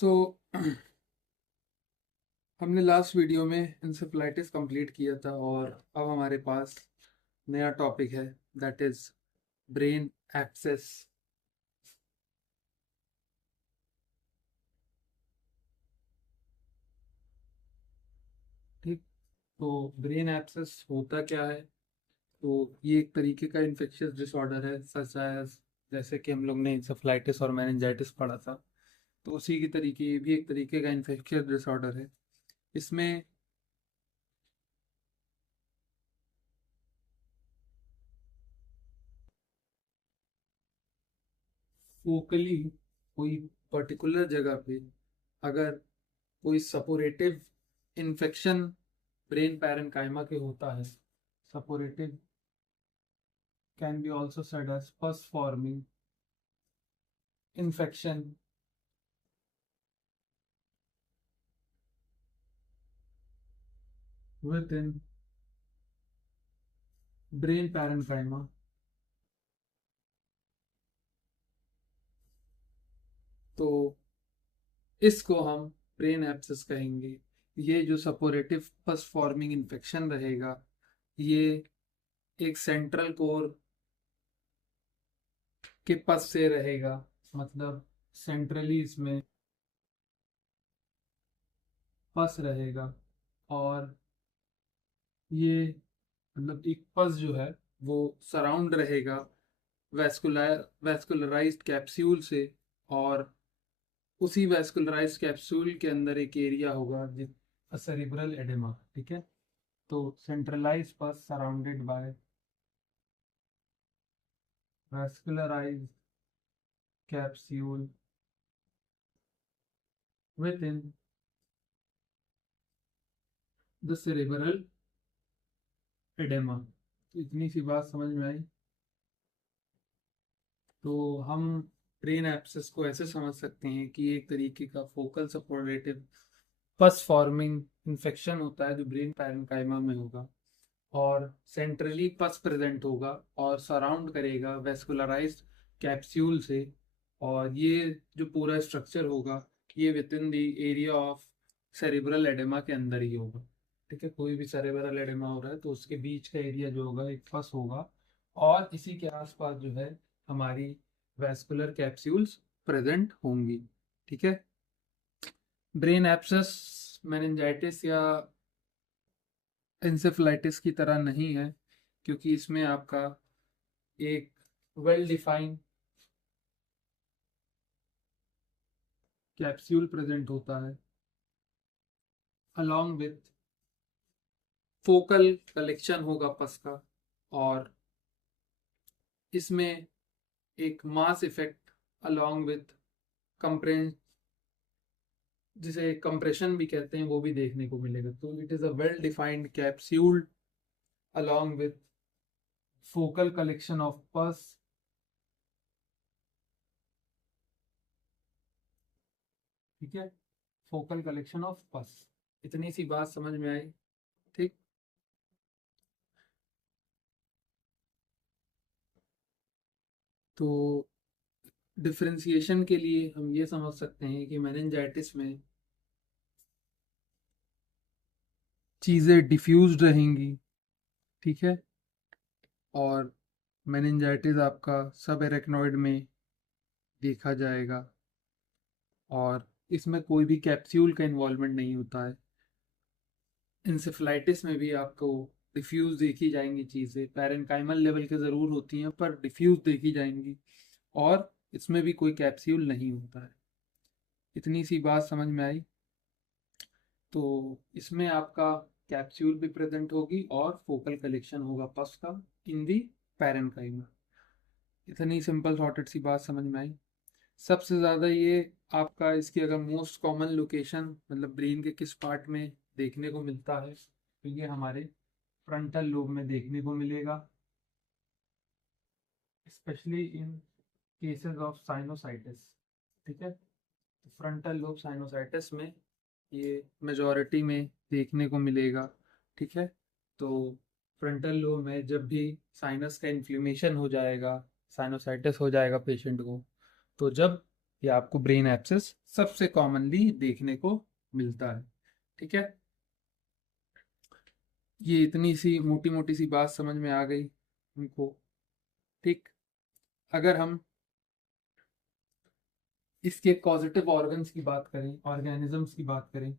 सो हमने last video में encephalitis complete किया था और अब हमारे पास नया टॉपिक है, दैट इज ब्रेन एब्सेस। ठीक। तो ब्रेन एब्सेस होता क्या है? तो ये एक तरीके का इन्फेक्शियस डिसऑर्डर है, सच एज जैसे कि हम लोग ने इंसेफेलाइटिस और मेनिंजाइटिस पढ़ा था, तो उसी की तरीके ये भी एक तरीके का इन्फेक्शियस डिसऑर्डर है। इसमें फोकली कोई पर्टिकुलर जगह पे अगर कोई सपोरेटिव इन्फेक्शन ब्रेन पैरेन्काइमा के होता है, suppurative can be also said as pus forming infection within brain parenchyma, तो इसको हम ब्रेन एब्सेस कहेंगे। ये जो सपोरेटिव पस फॉर्मिंग इन्फेक्शन रहेगा, ये एक सेंट्रल कोर के पस से रहेगा, मतलब सेंट्रली इसमें पस रहेगा। और ये मतलब एक पस जो है वो सराउंड रहेगा वैस्कुलराइज्ड कैप्सूल से, और उसी वैस्कुलराइज्ड कैप्सूल के अंदर एक एरिया होगा सेरिब्रल एडेमा। ठीक है। तो centralized pus surrounded by vascularized capsule within the cerebral edema. तो इतनी सी बात समझ में आई। तो हम ब्रेन एब्सेस को ऐसे समझ सकते हैं कि एक तरीके का फोकल सपोर्टेटिव पस फॉर्मिंग इन्फेक्शन होता है जो ब्रेन पैरेन्काइमा में होगा, और सेंट्रली पस प्रेजेंट होगा और सराउंड करेगा वेस्कुलराइज्ड कैप्सूल से। और ये जो पूरा स्ट्रक्चर होगा ये with in the area of cerebral oedema के अंदर ही होगा। ठीक है। कोई भी सेरिब्रल एडेमा हो रहा है तो उसके बीच का एरिया जो होगा एक पस होगा, और इसी के आसपास जो है हमारी वेस्कुलर कैप्सूल्स प्रेजेंट होंगी। ठीक है। ब्रेन एब्सेस मेनिंजाइटिस या इंसेफेलाइटिस की तरह नहीं है, क्योंकि इसमें आपका एक वेल डिफाइंड कैप्सूल प्रेजेंट होता है अलोंग विथ फोकल कलेक्शन होगा पस का, और इसमें एक मास इफेक्ट अलोंग विथ कंप्रेन जिसे कंप्रेशन भी कहते हैं वो भी देखने को मिलेगा। तो it is a well defined capsule along with focal collection of पस। ठीक है। फोकल कलेक्शन ऑफ पस, इतनी सी बात समझ में आई। ठीक। तो डिफरेंशिएशन के लिए हम ये समझ सकते हैं कि मेनिंजाइटिस में चीज़ें डिफ्यूज्ड रहेंगी। ठीक है। और मेनिंजाइटिस आपका सब एरेक्नॉइड में देखा जाएगा, और इसमें कोई भी कैप्सूल का इन्वॉल्वमेंट नहीं होता है। इंसेफ्लाइटिस में भी आपको डिफ्यूज देखी जाएंगी चीज़ें, पैरेन्काइमल लेवल के ज़रूर होती हैं पर डिफ्यूज देखी जाएंगी, और इसमें भी कोई कैप्सूल नहीं होता है। इतनी सी बात समझ में आई। तो इसमें आपका कैप्सूल भी प्रेजेंट होगी और फोकल कलेक्शन होगा पस का इन दी पैरेन्काइमा। इतनी सिंपल सॉर्टेड सी बात समझ में आई। सबसे ज़्यादा ये आपका इसकी अगर मोस्ट कॉमन लोकेशन मतलब ब्रेन के किस पार्ट में देखने को मिलता है, तो ये हमारे फ्रंटल लोब में देखने को मिलेगा, specially in cases of sinusitis. ठीक है। तो फ्रंटल लोब साइनोसाइटिस में ये मेजॉरिटी में देखने को मिलेगा। ठीक है। तो फ्रंटल लोब में जब भी साइनस का इन्फ्लेमेशन हो जाएगा, साइनोसाइटिस हो जाएगा पेशेंट को, तो जब या आपको ब्रेन एब्सेस सबसे कॉमनली देखने को मिलता है। ठीक है, ये इतनी सी मोटी मोटी सी बात समझ में आ गई हमको। ठीक, अगर हम इसके कॉजेटिव ऑर्गन्स की बात करें, ऑर्गेनिजम्स की बात करें,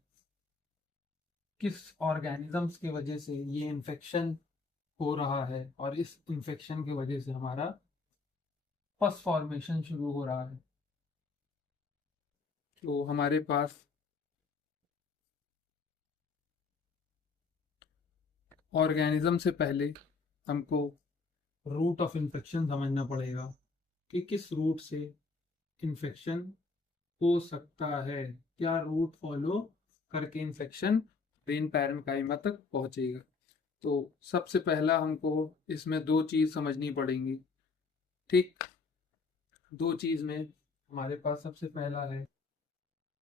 किस ऑर्गेनिजम्स की वजह से ये इन्फेक्शन हो रहा है और इस इन्फेक्शन की वजह से हमारा पस फॉर्मेशन शुरू हो रहा है, तो हमारे पास ऑर्गेनिज्म से पहले हमको रूट ऑफ इन्फेक्शन समझना पड़ेगा कि किस रूट से इन्फेक्शन हो सकता है, क्या रूट फॉलो करके इन्फेक्शन ब्रेन पैरेन्काइमा तक पहुंचेगा। तो सबसे पहला हमको इसमें दो चीज समझनी पड़ेंगी। ठीक, दो चीज में हमारे पास सबसे पहला है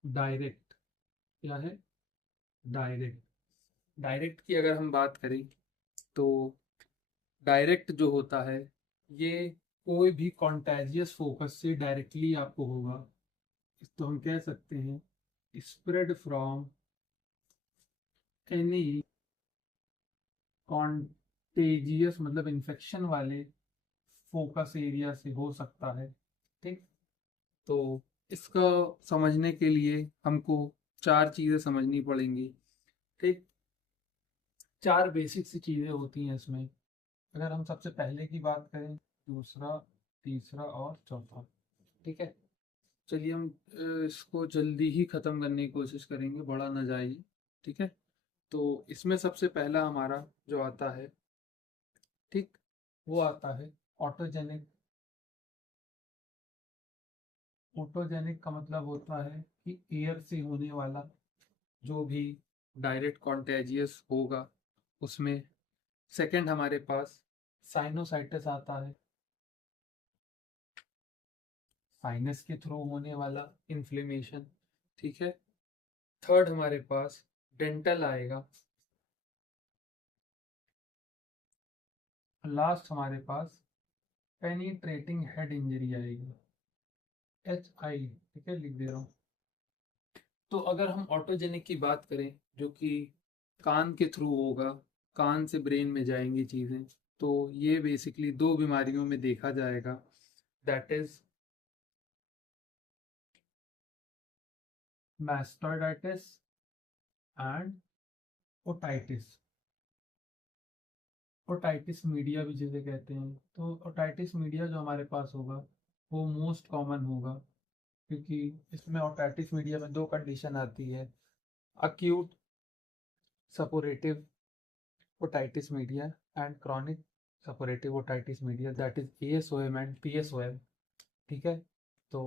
डायरेक्ट। क्या है? डायरेक्ट। डायरेक्ट की अगर हम बात करें तो डायरेक्ट जो होता है ये कोई भी कॉन्टेजियस फोकस से डायरेक्टली आपको होगा। तो हम कह सकते हैं स्प्रेड फ्रॉम एनी कॉन्टेजियस, मतलब इन्फेक्शन वाले फोकस एरिया से हो सकता है। ठीक, तो इसका समझने के लिए हमको चार चीज़ें समझनी पड़ेंगी। ठीक, चार बेसिक सी चीज़ें होती हैं इसमें। अगर हम सबसे पहले की बात करें, दूसरा, तीसरा और चौथा। ठीक है, चलिए हम इसको जल्दी ही ख़त्म करने की कोशिश करेंगे, बड़ा ना जाए। ठीक है, तो इसमें सबसे पहला हमारा जो आता है, ठीक, वो आता है ऑटोजेनिक। ऑटोजेनिक का मतलब होता है कि एयर से होने वाला जो भी डायरेक्ट कॉन्टेजियस होगा उसमें। सेकंड हमारे पास साइनोसाइटिस आता है, साइनस के थ्रू होने वाला इन्फ्लेमेशन। ठीक है, थर्ड हमारे पास डेंटल आएगा। लास्ट हमारे पास पेनिट्रेटिंग हेड इंजरी आएगी, HI। ठीक है, लिख दे रहा हूँ। तो अगर हम ऑटोजेनिक की बात करें जो कि कान के थ्रू होगा, कान से ब्रेन में जाएंगी चीज़ें, तो ये बेसिकली दो बीमारियों में देखा जाएगा, that is mastoiditis and otitis. Otitis media भी जिसे कहते हैं। तो ओटाइटिस मीडिया जो हमारे पास होगा वो मोस्ट कॉमन होगा, क्योंकि इसमें ओटाइटिस मीडिया में दो कंडीशन आती है, acute suppurative otitis media and chronic suppurative otitis media, that is ASOM and PSOM। ठीक है, तो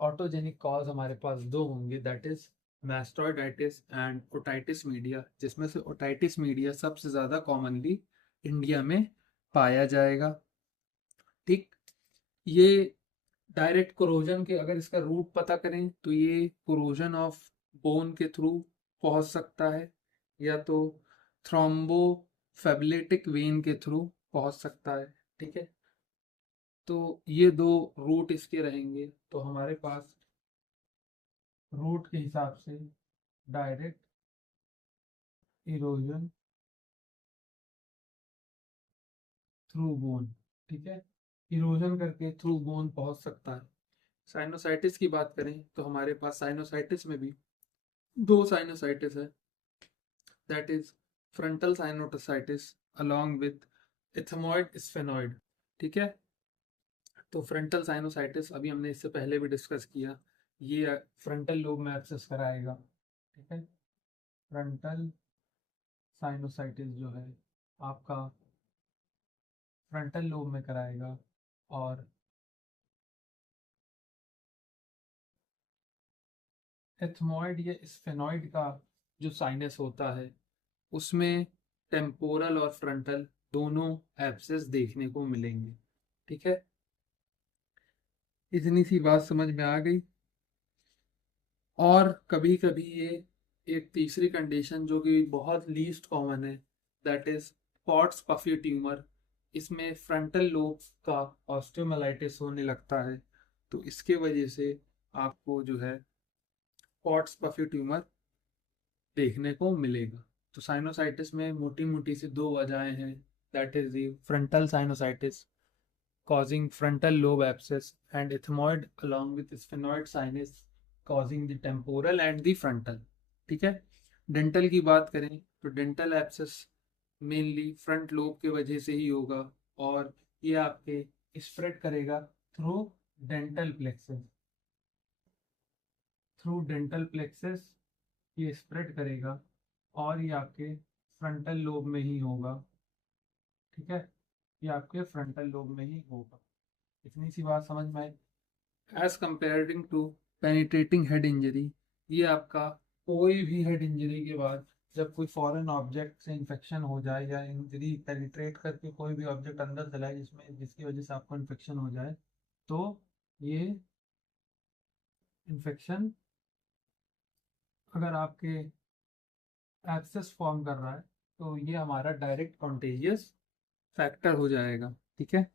ऑटोजेनिक कॉज हमारे पास दो होंगे, that is mastoiditis and otitis media, जिसमें से ओटाइटिस मीडिया सबसे ज़्यादा कॉमनली इंडिया में पाया जाएगा। ठीक, ये डायरेक्ट कोरोजन के, अगर इसका रूट पता करें तो ये कोरोजन ऑफ बोन के थ्रू पहुंच सकता है, या तो थ्रोम्बोफेबलेटिक वेन के थ्रू पहुंच सकता है। ठीक है, तो ये दो रूट इसके रहेंगे। तो हमारे पास रूट के हिसाब से डायरेक्ट इरोजन थ्रू बोन, ठीक है, इरोजन करके थ्रू बोन पहुंच सकता है। साइनोसाइटिस की बात करें तो हमारे पास साइनोसाइटिस में भी दो साइनोसाइटिस है, that is frontal sinusitis along with ethmoid sphenoid. ठीक है, तो फ्रंटल साइनोसाइटिस अभी हमने इससे पहले भी डिस्कस किया, ये फ्रंटल लोब में एक्सेस कराएगा। ठीक है, फ्रंटल साइनोसाइटिस जो है आपका फ्रंटल लोब में कराएगा, और एथमोइड या स्फेनॉइड का जो साइनस होता है उसमें टेम्पोरल और फ्रंटल दोनों एब्सेस देखने को मिलेंगे। ठीक है, इतनी सी बात समझ में आ गई। और कभी कभी ये एक तीसरी कंडीशन जो कि बहुत लीस्ट कॉमन है, that is pots puffy tumour. इसमें फ्रंटल लोब का ऑस्टियोमाइलिटिस होने लगता है, तो इसके वजह से आपको जो है पॉट्स पफी ट्यूमर देखने को मिलेगा। तो साइनोसाइटिस में मोटी मोटी सी दो वजहें हैं, that is the frontal sinusitis causing frontal lobe abscess and ethmoid along with sphenoid sinus causing the temporal and the frontal। ठीक है। डेंटल की बात करें तो dental abscess mainly front lobe के वजह से ही होगा, और ये आपके स्प्रेड करेगा through dental plexuses, through dental plexuses ये स्प्रेड करेगा, और ये आपके फ्रंटल लोब में ही होगा। ठीक है, ये आपके फ्रंटल लोब में ही होगा। इतनी सी बात समझ में आई। As comparing to penetrating head injury, ये आपका कोई भी हेड इंजरी के बाद जब कोई फॉरेन ऑब्जेक्ट से इन्फेक्शन हो जाए या इंजरी पेनिट्रेट करके कोई भी ऑब्जेक्ट अंदर चला है जिसमें जिसकी वजह से आपको इन्फेक्शन हो जाए, तो ये इन्फेक्शन अगर आपके एब्सेस फॉर्म कर रहा है तो ये हमारा डायरेक्ट कॉन्टेजियस फैक्टर हो जाएगा। ठीक है,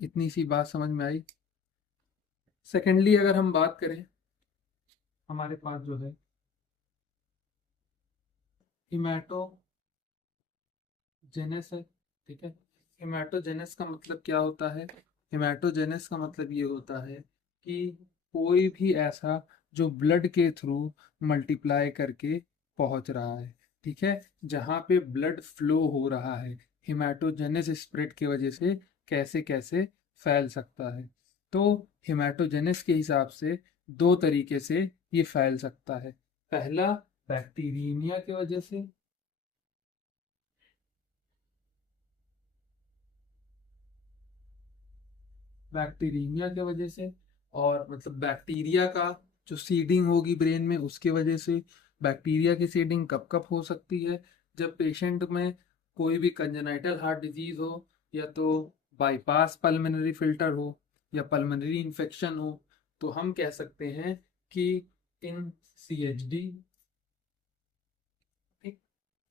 इतनी सी बात समझ में आई। सेकेंडली अगर हम बात करें, हमारे पास जो है हिमैटोजेनेस है। ठीक है, हिमैटोजेनेस का मतलब क्या होता है? हिमैटोजेनेस का मतलब ये होता है कि कोई भी ऐसा जो ब्लड के थ्रू मल्टीप्लाई करके पहुंच रहा है, ठीक है, जहाँ पे ब्लड फ्लो हो रहा है, हिमैटोजेनेस स्प्रेड की वजह से कैसे कैसे फैल सकता है। तो हिमैटोजेनेस के हिसाब से दो तरीके से ये फैल सकता है। पहला, बैक्टीरियमिया की वजह से, बैक्टीरियमिया की वजह से, और मतलब बैक्टीरिया का जो सीडिंग होगी ब्रेन में उसके वजह से। बैक्टीरिया की सीडिंग कब कब हो सकती है? जब पेशेंट में कोई भी कंजेनाइटल हार्ट डिजीज हो, या तो बाईपास पल्मोनरी फिल्टर हो, या पल्मोनरी इन्फेक्शन हो, तो हम कह सकते हैं कि इन CHD,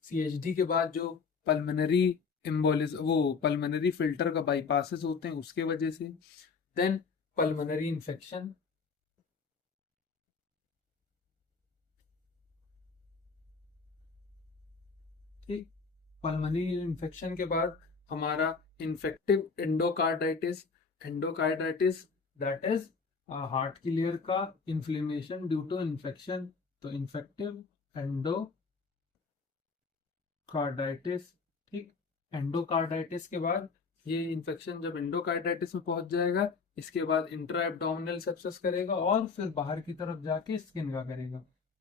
CHD के बाद जो पल्मोनरी एम्बोलिस वो पल्मोनरी फिल्टर का बाईपासेस होते हैं उसके वजह से। देन पल्मोनरी इन्फेक्शन, ठीक, पल्मोनरी इन्फेक्शन के बाद हमारा infective endocarditis. Endocarditis that is heart की लेयर का इन्फ्लेमेशन ड्यू टू इन्फेक्शन। तो इन्फेक्टिव एंडोकार्डाइटिस, ठीक। एंडोकार्डाइटिस के बाद ये इन्फेक्शन जब एंडोकार्डाइटिस में पहुंच जाएगा, इसके बाद इंट्रा एब्डोमिनल सेप्सिस करेगा और फिर बाहर की तरफ जाके स्किन का करेगा।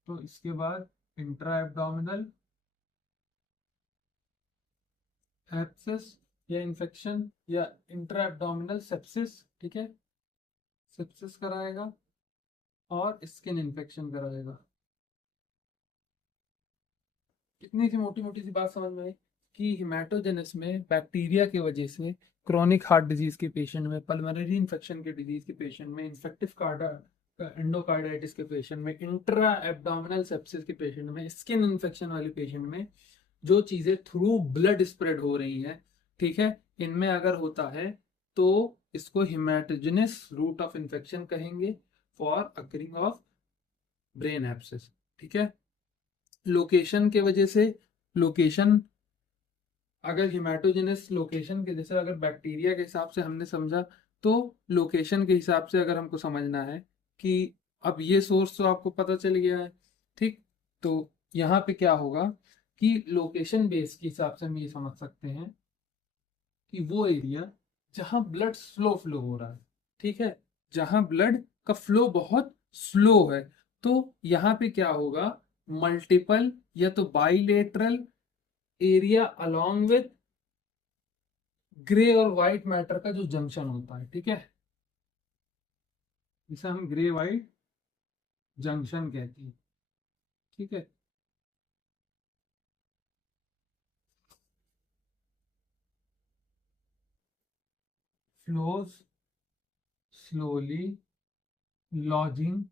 तो इसके बाद इंट्रा एब्डोमिनल एब्सेस या इन्फेक्शन या इंट्रा एब्डोमिनल सेप्सिस, ठीक है, सेप्सिस कराएगा और स्किन इन्फेक्शन कराएगा। इतनी सी मोटी मोटी सी बात समझ में आई कि हिमैटोजेनेस में बैक्टीरिया की वजह से क्रॉनिक हार्ट डिजीज के पेशेंट में, पल्मोनरी इन्फेक्शन के डिजीज के पेशेंट में, इन्फेक्टिव कार्डा एंडोकार्डाइटिस के पेशेंट में, इंट्रा एब्डोमिनल सेप्सिस के पेशेंट में, स्किन इन्फेक्शन वाले पेशेंट में जो चीजें थ्रू ब्लड स्प्रेड हो रही हैं, ठीक है, इनमें अगर होता है तो इसको हिमैटोजेनस रूट ऑफ इन्फेक्शन कहेंगे for occurring of brain abscess. ठीक है, लोकेशन के वजह से, लोकेशन अगर हिमैटोजेनस लोकेशन के जैसे अगर बैक्टीरिया के हिसाब से हमने समझा, तो लोकेशन के हिसाब से अगर हमको समझना है कि अब ये सोर्स तो आपको पता चल गया है, ठीक, तो यहाँ पे क्या होगा कि लोकेशन बेस के हिसाब से हम ये समझ सकते हैं कि वो एरिया जहाँ ब्लड स्लो फ्लो हो रहा है, ठीक है, जहाँ ब्लड का फ्लो बहुत स्लो है, तो यहाँ पे क्या होगा, मल्टीपल या तो bilateral area along with grey और व्हाइट मैटर का जो जंक्शन होता है, ठीक है, इसे हम ग्रे व्हाइट जंक्शन कहते हैं। ठीक है, flows slowly lodging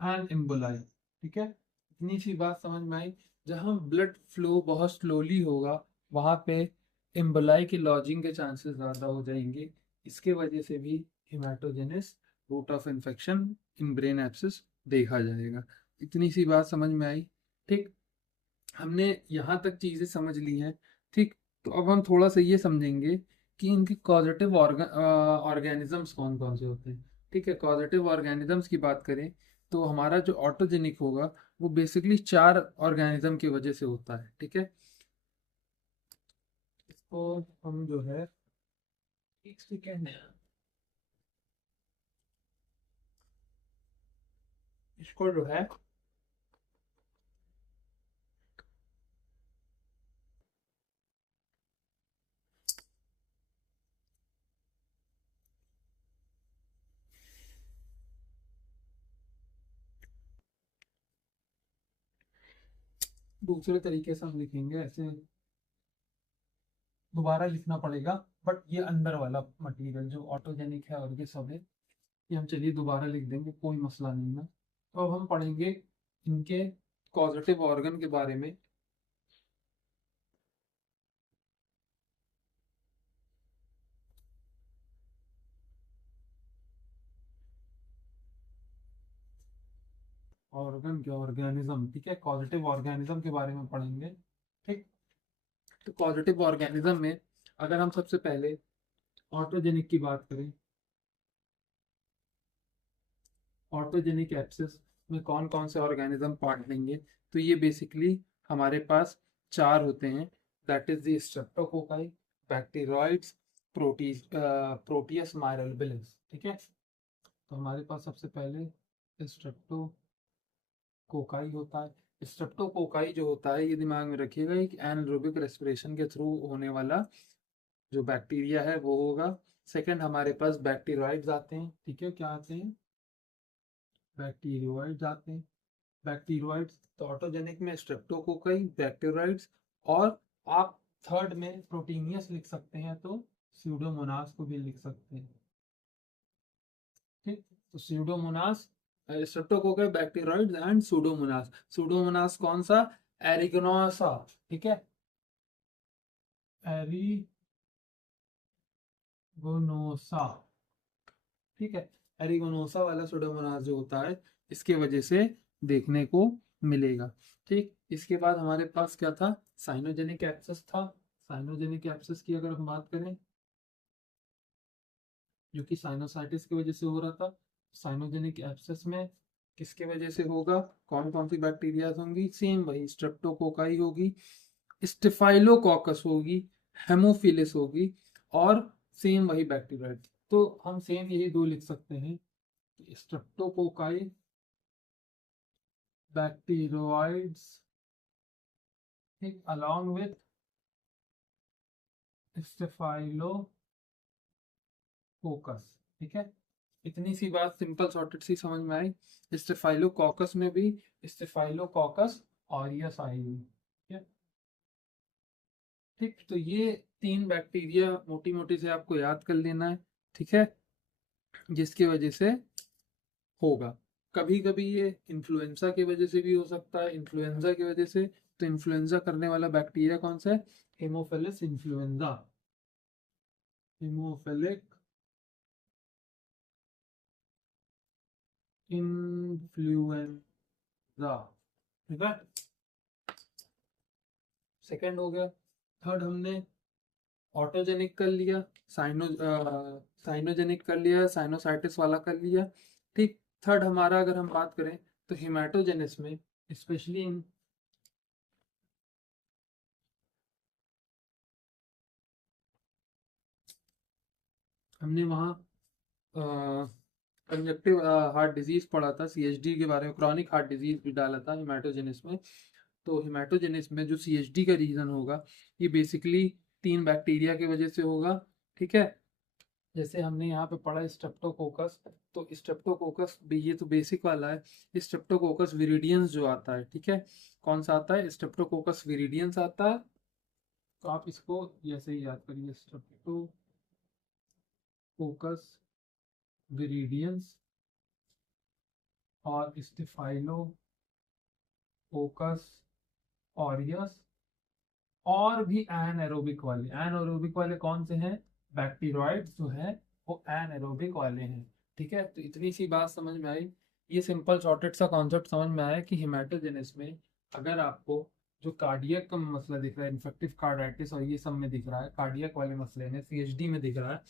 and emboli. ठीक है, इतनी सी बात समझ में आई। जहाँ ब्लड फ्लो बहुत स्लोली होगा वहां पे एम्बोलाई की लॉजिंग के चांसेस ज़्यादा हो जाएंगे। इसके वजह से भी hematogenous route of infection in brain abscess देखा जाएगा। इतनी सी बात समझ में आई। ठीक, हमने यहाँ तक चीजें समझ ली हैं। ठीक, तो अब हम थोड़ा सा ये समझेंगे कि इनके कॉजेटिव ऑर्गेनिजम्स कौन कौन से होते हैं। ठीक है, कॉजेटिव ऑर्गेनिजम्स की बात करें तो हमारा जो ऑटोजेनिक होगा वो बेसिकली 4 ऑर्गेनिज्म की वजह से होता है। ठीक है, इसको हम जो है, एक सेकेंड, इसको जो है दूसरे तरीके से हम लिखेंगे, ऐसे दोबारा लिखना पड़ेगा, बट ये अंदर वाला मटेरियल जो ऑटोजेनिक है और ये सब है, ये हम चलिए दोबारा लिख देंगे, कोई मसला नहीं है। तो अब हम पढ़ेंगे इनके कॉजेटिव ऑर्गन के बारे में। ऑर्गन के ऑर्गेनिज्म, ठीक है, कॉजेटिव ऑर्गेनिज्म के बारे में पढ़ेंगे। ठीक, तो पॉजिटिव ऑर्गेनिज्म में अगर हम सबसे पहले ऑटोजेनिक की बात करें, ऑटोजेनिक एब्सेस में कौन कौन से ऑर्गेनिज्म पार्ट लेंगे, तो ये बेसिकली हमारे पास 4 होते हैं। That is the streptococci, bacteroides, proteus, mirabilis. ठीक है, तो हमारे पास सबसे पहले स्ट्रेप्टोकोकाई होता है। स्ट्रेप्टोकोकाई जो होता है, ये दिमाग में रखिएगा, एक एनारोबिक रेस्पिरेशन के थ्रू होने वाला जो बैक्टीरिया है वो होगा। सेकंड हमारे पास बैक्टीरियोइड्स आते हैं। ठीक है, क्या आते हैं, बैक्टीरियोइड्स आते हैं। बैक्टीरियोइड्स तो ऑटोजेनिक में स्ट्रेप्टोकोकाई, बैक्टीरियोइड्स, और आप थर्ड में प्रोटीनियस लिख सकते हैं, तो स्यूडोमोनास को भी लिख सकते हैं। ठीक, तो pseudomonas, streptococci, bacteroides and pseudomonas. Pseudomonas कौन सा, एरिगोनोसा। ठीक है, एरिगोनोसा। ठीक है, एरिगोनोसा वाला सुडोमोनास जो होता है, इसके वजह से देखने को मिलेगा। ठीक, इसके बाद हमारे पास क्या था, साइनोजेनिक एब्सेस था। साइनोजेनिक एब्सेस की अगर हम बात करें, जो कि साइनोसाइटिस की वजह से हो रहा था। साइनोजेनिक एब्सेस में किसके वजह से होगा, कौन कौन सी बैक्टीरिया होंगी, सेम वही स्ट्रेप्टोकोकाई होगी, स्टेफाइलोकोकस होगी, हेमोफिलिस होगी, और सेम वही बैक्टीरिया। तो हम सेम यही दो लिख सकते हैं, स्ट्रेप्टोकोकाई, बैक्टीरियोइड्स, ठीक, along with स्टेफाइलोकोकस। ठीक है, इतनी सी बात सिंपल सॉर्टेड सी समझ में आई। स्टेफाइलोकोकस में भी स्टेफाइलोकोकस ऑरियस आएगी। ठीक है, ठीक, तो ये 3 बैक्टीरिया मोटी मोटी से आपको याद कर लेना है। ठीक है, जिसकी वजह से होगा, कभी कभी ये इन्फ्लुएंजा की वजह से भी हो सकता है। इन्फ्लुएंजा की वजह से, तो इन्फ्लुएंजा करने वाला बैक्टीरिया कौन सा है, हेमोफिलस इन्फ्लुएंजा, हेमोफिलिक इन्फ्लुएंजा। ठीक है, सेकंड हो गया। थर्ड हमने ऑटोजेनिक कर लिया, साइनोजेनिक कर लिया, साइनोसाइटिस वाला कर लिया। ठीक, थर्ड हमारा अगर हम बात करें तो हिमाटोजेनिस में, स्पेशली इन, हमने वहाँ कंजक्टिव हार्ट डिजीज पढ़ा था, सीएचडी के बारे में, क्रॉनिक हार्ट डिजीज भी डाला था हिमाटोजेनिस में। तो हिमाटोजेनिस में जो सीएचडी का रीजन होगा, ये बेसिकली 3 बैक्टीरिया की वजह से होगा। ठीक है, जैसे हमने यहाँ पे पढ़ा स्ट्रेप्टोकोकस, तो स्ट्रेप्टोकोकस भी, ये तो बेसिक वाला है। स्ट्रेप्टोकोकस विरिडियंस जो आता है, ठीक है, कौन सा आता है, स्ट्रेप्टोकोकस विरिडियंस आता है। तो आप इसको ऐसे ही याद करिए, स्ट्रेप्टोकोकस विरिडियंस और स्टेफाइलोकोकस ऑरियस, और भी एनाएरोबिक वाले, एनाएरोबिक वाले कौन से हैं, बैक्टीरियोइड्स जो है वो एनारोबिक वाले हैं। ठीक है, तो इतनी सी बात समझ में आई। ये सिंपल शॉर्टेड सा कॉन्सेप्ट समझ में आया कि हेमाटोजेनिस में अगर आपको जो कार्डियक का मसला दिख रहा है, इन्फेक्टिव कार्डाइटिस और ये सब में दिख रहा है, कार्डियक वाले मसले में सीएचडी में दिख रहा है,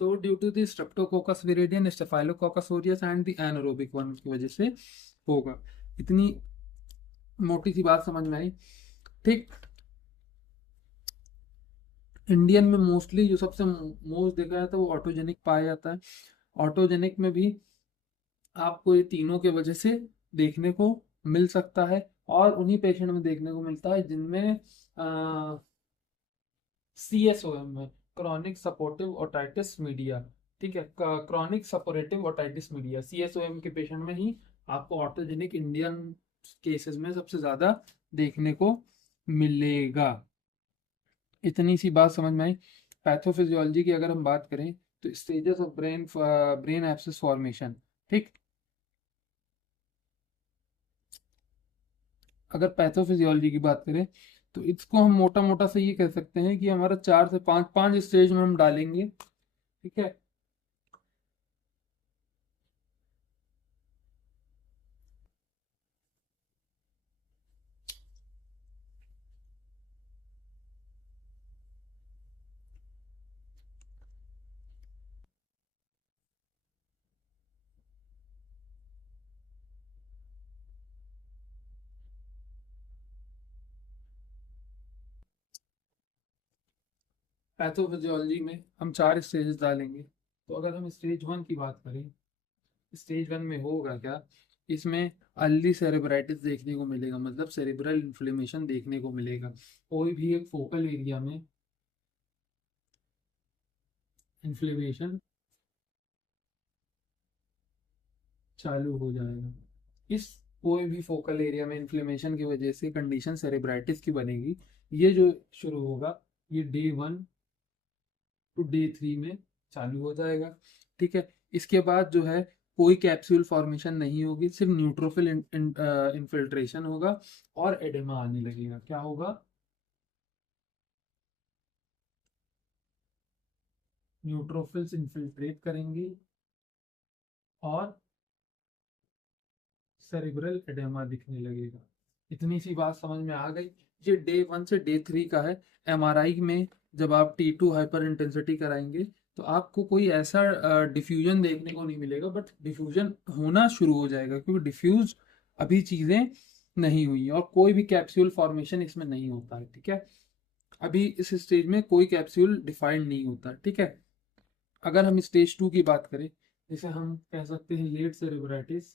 तो due to the streptococcus viridans, staphylococcus aureus and the anaerobic one की वजह से होगा। इतनी मोटी सी बात समझ में आई। ठीक, इंडियन में मोस्टली जो सबसे मोस्ट देखा जाता है वो ऑटोजेनिक पाया जाता है। ऑटोजेनिक में भी आपको ये तीनों के वजह से देखने को मिल सकता है, और उन्हीं पेशेंट में देखने को मिलता है जिनमें CSOM है, क्रॉनिक सपोर्टिव ओटाइटिस मीडिया। ठीक है, chronic suppurative otitis media, CSOM के पेशेंट में ही आपको ऑटोजेनिक इंडियन केसेस में सबसे ज्यादा देखने को मिलेगा। इतनी सी बात समझ में आई। पैथोफिजियोलॉजी की अगर हम बात करें तो stages of brain abscess formation. ठीक, अगर पैथोफिजियोलॉजी की बात करें तो इसको हम मोटा मोटा से ये कह सकते हैं कि हमारा 4 से 5 स्टेज में हम डालेंगे। ठीक है, पैथोफिजियोलॉजी में हम 4 स्टेजेस डालेंगे। तो अगर हम स्टेज 1 की बात करें, स्टेज 1 में होगा क्या, इसमें अर्ली सेरेब्राइटिस देखने को मिलेगा, मतलब सेरेब्रल इन्फ्लेमेशन देखने को मिलेगा। कोई भी एक फोकल एरिया में इन्फ्लेमेशन चालू हो जाएगा। इस कोई भी फोकल एरिया में इन्फ्लेमेशन की वजह से कंडीशन सेरेब्राइटिस की बनेगी। ये जो शुरू होगा, ये डे 1 to डे 3 में चालू हो जाएगा। ठीक है, इसके बाद जो है कोई कैप्सूल फॉर्मेशन नहीं होगी, सिर्फ न्यूट्रोफिल इन्फिल्ट्रेशन होगा और एडेमा आने लगेगा। क्या होगा, न्यूट्रोफिल्स इन्फिल्ट्रेट करेंगे और सेरिब्रल एडेमा दिखने लगेगा। इतनी सी बात समझ में आ गई। ये डे 1 से डे 3 का है। एमआरआई में जब आप T2 हाइपर इंटेंसिटी कराएंगे तो आपको कोई ऐसा डिफ्यूजन देखने को नहीं मिलेगा, बट डिफ्यूजन होना शुरू हो जाएगा, क्योंकि डिफ्यूज अभी चीजें नहीं हुई और कोई भी कैप्सूल फॉर्मेशन इसमें नहीं होता है। ठीक है, अभी इस स्टेज में कोई कैप्सूल डिफाइंड नहीं होता। ठीक है, अगर हम स्टेज 2 की बात करें, जिसे हम कह सकते हैं लेट सेरेब्राइटिस,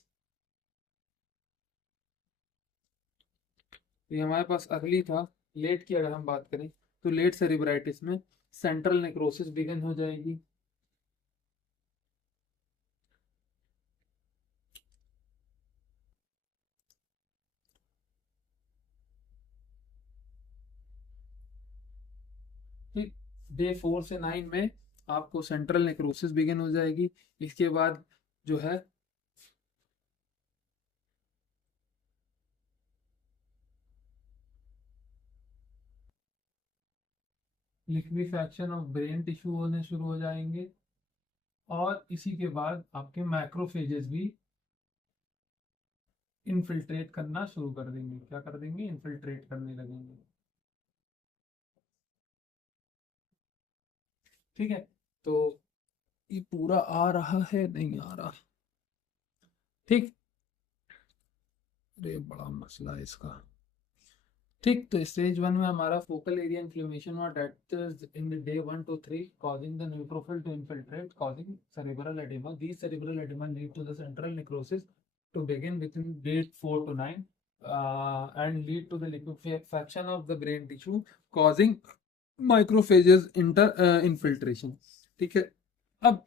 तो ये हमारे पास अर्ली था। लेट की अगर हम बात करें तो लेट सेरिब्राइटिस में सेंट्रल नेक्रोसिस बिगिन हो जाएगी। ठीक, डे 4 से 9 में आपको सेंट्रल नेक्रोसिस बिगिन हो जाएगी। इसके बाद जो है लिक्विफैक्शन ऑफ ब्रेन टिश्यू होने शुरू हो जाएंगे, और इसी के बाद आपके मैक्रोफेजेस भी इनफिल्ट्रेट करना शुरू कर देंगे। क्या कर देंगे, इनफिल्ट्रेट करने लगेंगे। ठीक है, तो ये पूरा आ रहा है, नहीं आ रहा। ठीक, अरे बड़ा मसला है इसका। ठीक, तो स्टेज 1 में हमारा फोकल एरिया इन्फ्लेमेशन और date in the day 1 to 3 causing the neutrophil to infiltrate, causing cerebral edema. These cerebral edema lead to the central necrosis to begin within day 4 to 9 and lead to the liquefaction of the brain tissue, causing macrophages infiltration. ठीक है, अब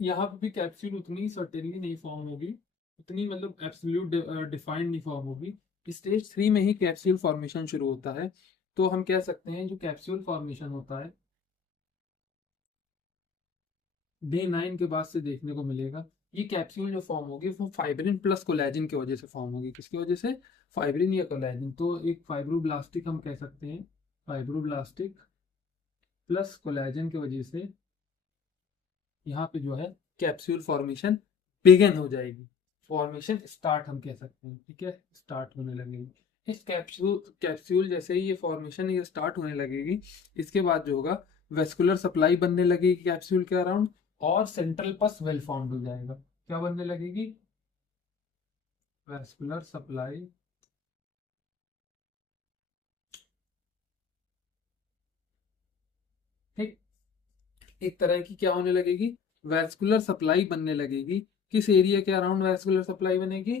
यहाँ पे भी capsule उतनी certainly नहीं form होगी, उतनी मतलब एब्सोल्यूट डिफाइंड नहीं फॉर्म होगी। स्टेज 3 में ही कैप्सूल फॉर्मेशन शुरू होता है। तो हम कह सकते हैं जो कैप्सूल फॉर्मेशन होता है डे 9 के बाद से देखने को मिलेगा। ये कैप्सूल जो फॉर्म होगी वो फाइब्रिन प्लस कोलेजिन की वजह से फॉर्म होगी। किसकी वजह से, फाइब्रिन या कोलेजिन। तो एक फाइब्रोब्लास्टिक हम कह सकते हैं, फाइब्रोब्लास्टिक प्लस कोलेजन की वजह से यहाँ पे जो है कैप्सूल फॉर्मेशन बिगिन हो जाएगी, फॉर्मेशन स्टार्ट हम कह सकते हैं, ठीक है, स्टार्ट होने लगेगी। इस कैप्सूल कैप्सूल जैसे ही ये फॉर्मेशन ये स्टार्ट होने लगेगी, इसके बाद जो होगा वेस्कुलर सप्लाई बनने लगेगी कैप्सूल के अराउंड, और सेंट्रल पस वेल फॉर्म्ड हो जाएगा। क्या बनने लगेगी? वेस्कुलर सप्लाई ठीक, एक तरह की क्या होने लगेगी, वैस्कुलर सप्लाई बनने लगेगी। किस एरिया के अराउंड वैस्कुलर सप्लाई बनेगी?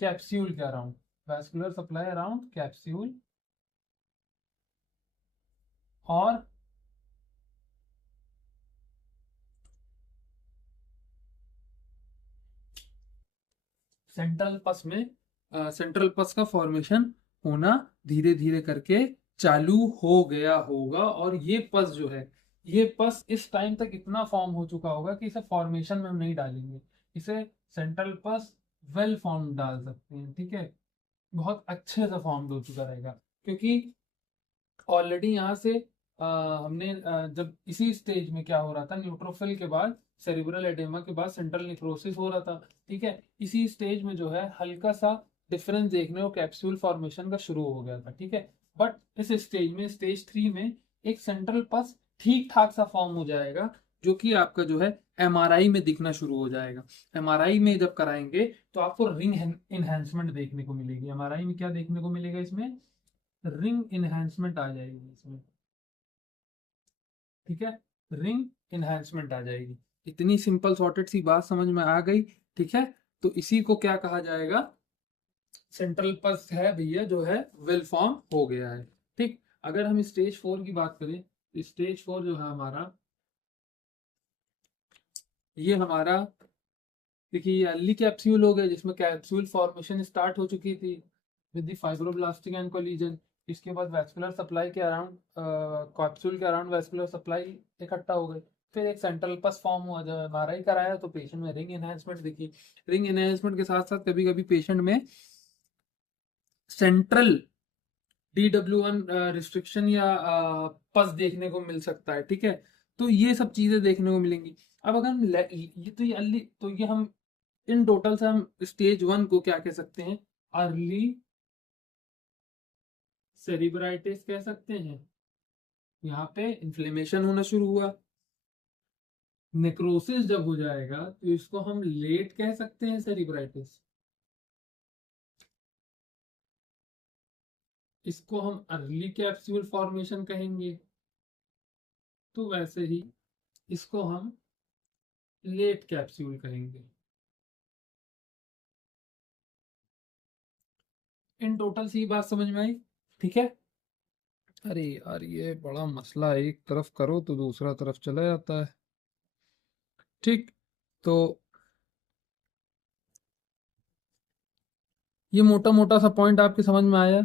कैप्सूल के around, vascular supply around capsule, और सेंट्रल पस में सेंट्रल पस का फॉर्मेशन होना धीरे धीरे करके चालू हो गया होगा। और ये पस जो है, ये पस इस टाइम तक इतना फॉर्म हो चुका होगा कि इसे फॉर्मेशन में हम नहीं डालेंगे, इसे सेंट्रल पस वेल फॉर्म डाल सकते हैं, ठीक है, बहुत अच्छे से फॉर्म हो चुका रहेगा। क्योंकि ऑलरेडी यहाँ से हमने जब इसी स्टेज में क्या हो रहा था, न्यूट्रोफिल के बाद सेरिब्रल एडेमा के बाद सेंट्रल नेक्रोसिस हो रहा था, ठीक है, इसी स्टेज में जो है हल्का सा डिफरेंस देखने को कैप्सूल फॉर्मेशन का शुरू हो गया था, ठीक है। बट इस स्टेज में, स्टेज 3 में एक सेंट्रल पस ठीक ठाक सा फॉर्म हो जाएगा, जो कि आपका जो है एमआरआई में दिखना शुरू हो जाएगा। एमआरआई में जब कराएंगे तो आपको रिंग इनहेंसमेंट देखने को मिलेगी। एमआरआई में क्या देखने को मिलेगा? इसमें रिंग इनहेंसमेंट आ जाएगी इसमें, ठीक है, रिंग इनहेंसमेंट आ जाएगी। इतनी सिंपल सॉर्टेड सी बात समझ में आ गई, ठीक है। तो इसी को क्या कहा जाएगा? सेंट्रल पस है भैया जो है वेल फॉर्म हो गया है, ठीक। अगर हम स्टेज 4 की बात करें, स्टेज 4 जो है हमारा, ये हमारा देखिए ये अर्ली कैप्सूल हो गया, जिसमें कैप्सूल फॉर्मेशन स्टार्ट हो चुकी थी with the fibroblastic and collision. इसके बाद वैस्कुलर सप्लाई के अराउंड, कैप्सूल के अराउंड वैस्कुलर सप्लाई इकट्ठा हो गई। फिर एक सेंट्रल पस फॉर्म हुआ, जब एमआरआई कराया तो पेशेंट में रिंग एनहेंसमेंट दिखी। रिंग एनहेंसमेंट के साथ साथ कभी कभी पेशेंट में सेंट्रल DW1 रिस्ट्रिक्शन या पस देखने को मिल सकता है, ठीक है। तो ये सब चीजें देखने को मिलेंगी। अब अगर हम ये तो ये अर्ली, तो ये हम इन टोटल से हम स्टेज 1 को क्या कह सकते हैं? अर्ली सेरिब्राइटिस कह सकते हैं। यहाँ पे इन्फ्लेमेशन होना शुरू हुआ, नेक्रोसिस जब हो जाएगा तो इसको हम लेट कह सकते हैं सेरिब्राइटिस, इसको हम अर्ली कैप्सूल फॉर्मेशन कहेंगे, तो वैसे ही इसको हम लेट कैप्सूल कहेंगे। इन टोटल सी बात समझ में आई, ठीक है। अरे यार ये बड़ा मसला है, एक तरफ करो तो दूसरा तरफ चला जाता है, ठीक। तो ये मोटा मोटा सा पॉइंट आपके समझ में आया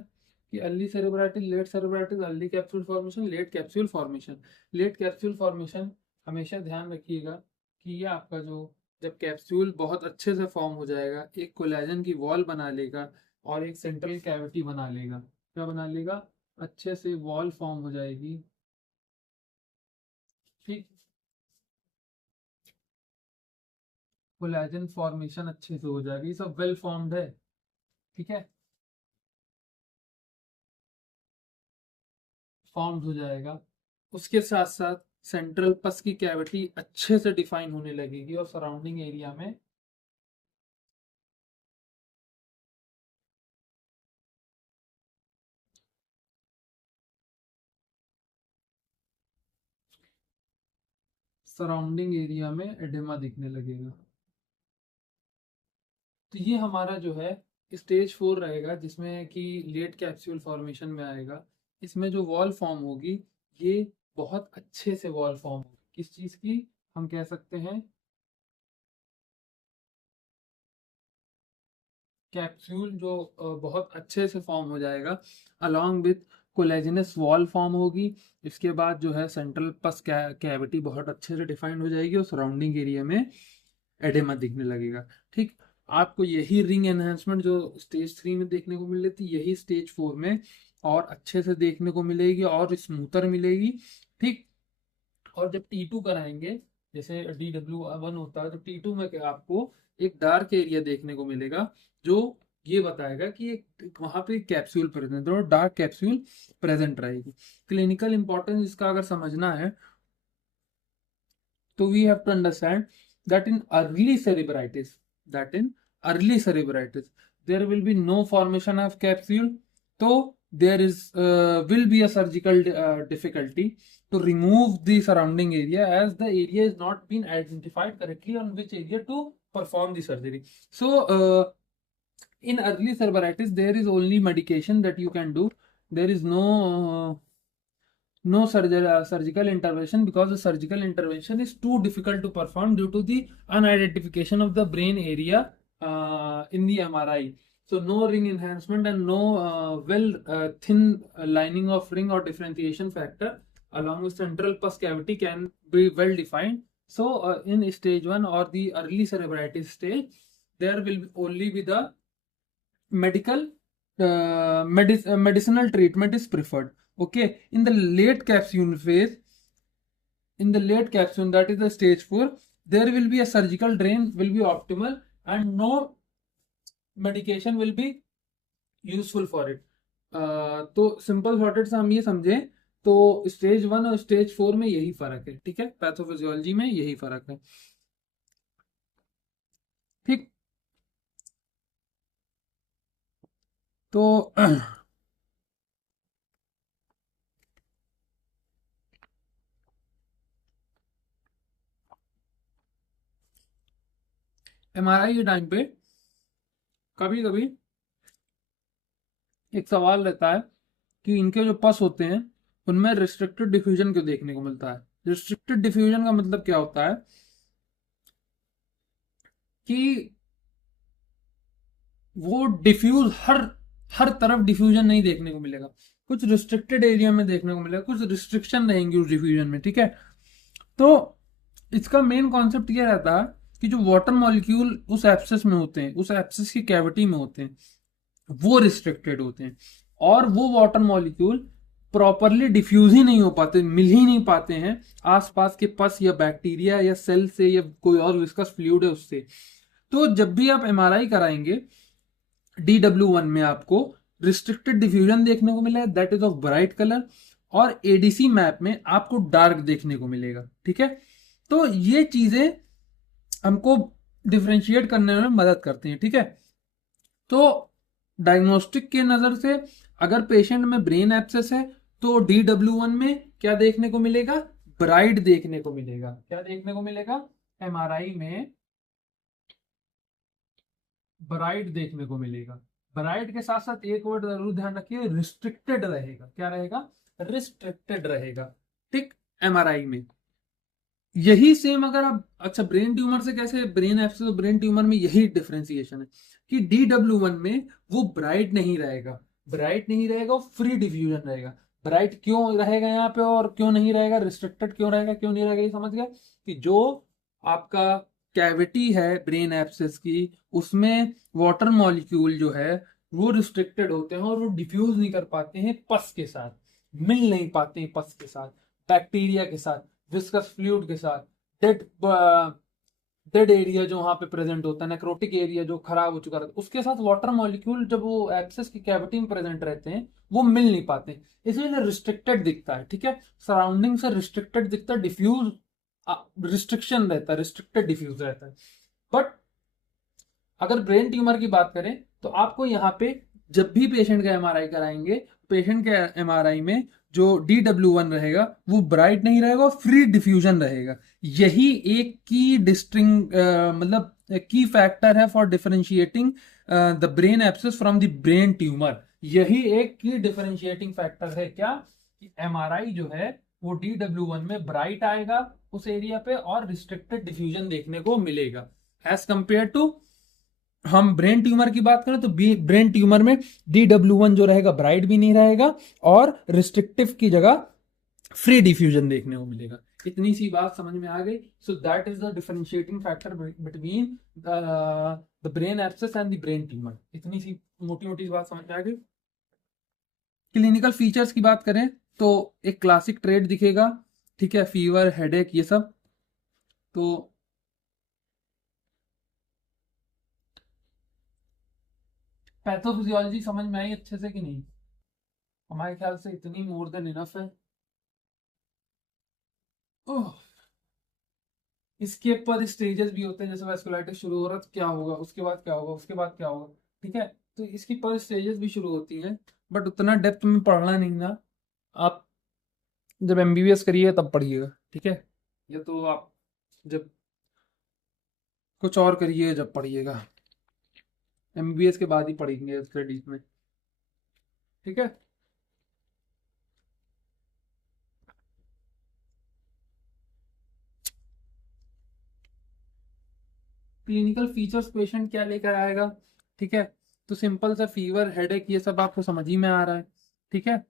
कि early cerebritis, late cerebritis, early capsule formation, late capsule formation. Late capsule formation हमेशा ध्यान रखिएगा कि ये आपका जो, जब कैप्सूल बहुत अच्छे से फॉर्म हो जाएगा, एक कोलेजन की वॉल बना लेगा और एक सेंट्रल कैविटी बना लेगा। क्या बना लेगा? अच्छे से वॉल फॉर्म हो जाएगी, ठीक, कोलेजन फॉर्मेशन अच्छे से हो जाएगी, ये सब वेल फॉर्म्ड है, ठीक है, फॉर्म्ड हो जाएगा। उसके साथ साथ सेंट्रल पस की कैविटी अच्छे से डिफाइन होने लगेगी और सराउंडिंग एरिया में एडेमा दिखने लगेगा। तो ये हमारा जो है स्टेज 4 रहेगा, जिसमें कि लेट कैप्सूल फॉर्मेशन में आएगा। इसमें जो वॉल फॉर्म होगी, ये बहुत अच्छे से वॉल फॉर्म होगी। किस चीज की? हम कह सकते हैं कैप्सूल जो बहुत अच्छे से फॉर्म हो जाएगा, अलॉन्ग विथ कोलेजिनस वॉल फॉर्म होगी। इसके बाद जो है सेंट्रल पस कैविटी बहुत अच्छे से डिफाइंड हो जाएगी और सराउंडिंग एरिया में एडेमा दिखने लगेगा, ठीक। आपको यही रिंग एनहेंसमेंट जो स्टेज 3 में देखने को मिल रही थी, यही स्टेज 4 में और अच्छे से देखने को मिलेगी और स्मूथर मिलेगी, ठीक। और जब T2 कराएंगे, जैसे DW1 होता है, तो T2 में क्या आपको एक डार्क एरिया देखने को मिलेगा जो ये बताएगा कि एक वहां पे कैप्सूल प्रेजेंट और डार्क कैप्सूल प्रेजेंट रहेगी। क्लिनिकल इंपॉर्टेंस इसका अगर समझना है तो we have to understand that in early cerebritis that in early cerebritis there will be no formation of capsule, so there is will be a surgical difficulty to remove the surrounding area as the area is not been identified correctly on which area to perform the surgery. So in early cerebritis there is only medication that you can do. There is no surgical intervention because the surgical intervention is too difficult to perform due to the unidentification of the brain area in the MRI. So no ring enhancement and no thin lining of ring or differentiation factor along with central pus cavity can be well defined. So in stage 1 or the early cerebritis stage, there will only be the medicinal treatment is preferred. Okay, in the late capsule phase, that is the stage 4, there will be a surgical drain will be optimal and no medication will be useful for it. तो simple shorted से हम ये समझे तो stage 1 और stage 4 में यही फर्क है, ठीक है, पैथोफिजियोलॉजी में यही फर्क है, ठीक। तो MRI के टाइम पे कभी कभी एक सवाल रहता है कि इनके जो पस होते हैं उनमें रिस्ट्रिक्टेड डिफ्यूजन क्यों देखने को मिलता है। रिस्ट्रिक्टेड डिफ्यूजन का मतलब क्या होता है कि वो डिफ्यूज हर तरफ डिफ्यूजन नहीं देखने को मिलेगा, कुछ रिस्ट्रिक्टेड एरिया में देखने को मिलेगा, कुछ रिस्ट्रिक्शन रहेंगी उस डिफ्यूजन में, ठीक है। तो इसका मेन कॉन्सेप्ट ये रहता है कि जो वाटर मॉलिक्यूल उस एब्सेस में होते हैं, उस एब्सेस की कैविटी में होते हैं, वो रिस्ट्रिक्टेड होते हैं और वो वाटर मॉलिक्यूल प्रॉपरली डिफ्यूज ही नहीं हो पाते, मिल ही नहीं पाते हैं आसपास के पस या बैक्टीरिया या सेल से या कोई और विस्कस फ्लूइड है उससे। तो जब भी आप MRI कराएंगे DW1 में आपको रिस्ट्रिक्टेड डिफ्यूजन देखने को मिलेगा, that is of bright colour, और ADC मैप में आपको डार्क देखने को मिलेगा, ठीक है। तो ये चीजें हमको डिफ्रेंशिएट करने में मदद करती हैं, ठीक है। तो डायग्नोस्टिक के नजर से अगर पेशेंट में ब्रेन एब्सेस है तो DW1 में क्या देखने को मिलेगा, ब्राइट देखने को मिलेगा। क्या देखने को मिलेगा, MRI में ब्राइट देखने को मिलेगा। ब्राइट के साथ साथ एक वर्ड जरूर ध्यान रखिए, रिस्ट्रिक्टेड रहेगा। क्या रहेगा, रिस्ट्रिक्टेड रहेगा, ठीक, MRI में। यही सेम अगर आप, अच्छा ब्रेन ट्यूमर से कैसे, ब्रेन एब्सेस और ब्रेन ट्यूमर में यही डिफरेंशिएशन है कि DW1 में वो ब्राइट नहीं रहेगा, ब्राइट नहीं रहेगा, वो फ्री डिफ्यूजन रहेगा। ब्राइट क्यों रहेगा यहाँ पे और क्यों नहीं रहेगा, रिस्ट्रिक्टेड क्यों रहेगा, क्यों नहीं रहेगा, ये समझ गया कि जो आपका कैविटी है ब्रेन एब्सेस की उसमें वाटर मॉलिक्यूल जो है वो रिस्ट्रिक्टेड होते हैं और वो डिफ्यूज नहीं कर पाते हैं पस के साथ, मिल नहीं पाते हैं पस के साथ, बैक्टीरिया के साथ, विस्कस फ्लूइड के साथ, डेड एरिया जो वहां पे प्रेजेंट होता है, नेक्रोटिक एरिया जो खराब हो चुका रहता है, उसके साथ वाटर मॉलिक्यूल जब वो एब्सेस की कैविटी में प्रेजेंट रहते हैं वो मिल नहीं पाते, इसलिए रिस्ट्रिक्टेड दिखता है, ठीक है। सराउंडिंग से रिस्ट्रिक्टेड दिखता है, डिफ्यूज रिस्ट्रिक्शन रहता है, रिस्ट्रिक्टेड डिफ्यूज रहता है। बट अगर ब्रेन ट्यूमर की बात करें तो आपको यहाँ पे जब भी पेशेंट का MRI कराएंगे, पेशेंट के MRI में जो DW1 रहेगा वो ब्राइट नहीं रहेगा, फ्री डिफ्यूजन रहेगा। यही एक की मतलब की फैक्टर है for differentiating the brain abscess from the brain tumour. यही एक की डिफरेंशिएटिंग फैक्टर है, क्या कि MRI जो है वो DW1 में ब्राइट आएगा उस एरिया पे और रिस्ट्रिक्टेड डिफ्यूजन देखने को मिलेगा एज कंपेयर टू हम ब्रेन ट्यूमर की बात करें तो ब्रेन ट्यूमर में DW1 जो रहेगा ब्राइट भी नहीं रहेगा और रिस्ट्रिक्टिव की जगह फ्री डिफ्यूजन देखने को मिलेगा। इतनी सी बात समझ में आ गई। So that is the differentiating factor between the brain abscess and the brain tumour. इतनी सी मोटी मोटी बात समझ में आ गई। क्लिनिकल फीचर्स की बात करें तो एक क्लासिक ट्रेड दिखेगा, ठीक है, फीवर, हेडेक, ये सब। तो पैथोफिजियोलॉजी समझ में आई अच्छे से कि नहीं? हमारे ख्याल से इतनी मोर देन इनफ है। ओह, इसके पर स्टेजेस भी होते हैं, जैसे वैस्कुलाइटिस शुरू हो रहा है तो क्या होगा, उसके बाद क्या होगा, उसके बाद क्या होगा। ठीक है, तो इसकी पर स्टेजेस भी शुरू होती हैं, बट उतना डेप्थ में पढ़ना नहीं ना। आप जब एमबीबीएस करिए तब पढ़िएगा, ठीक है। या तो आप जब कुछ और करिए जब पढ़िएगा, एमबीबीएस के बाद ही पढ़ेंगे उसके डीप में, ठीक है। क्लिनिकल फीचर्स पेशेंट क्या लेकर आएगा, ठीक है। तो सिंपल सा फीवर, हेडेक, ये सब आपको समझ ही में आ रहा है, ठीक है।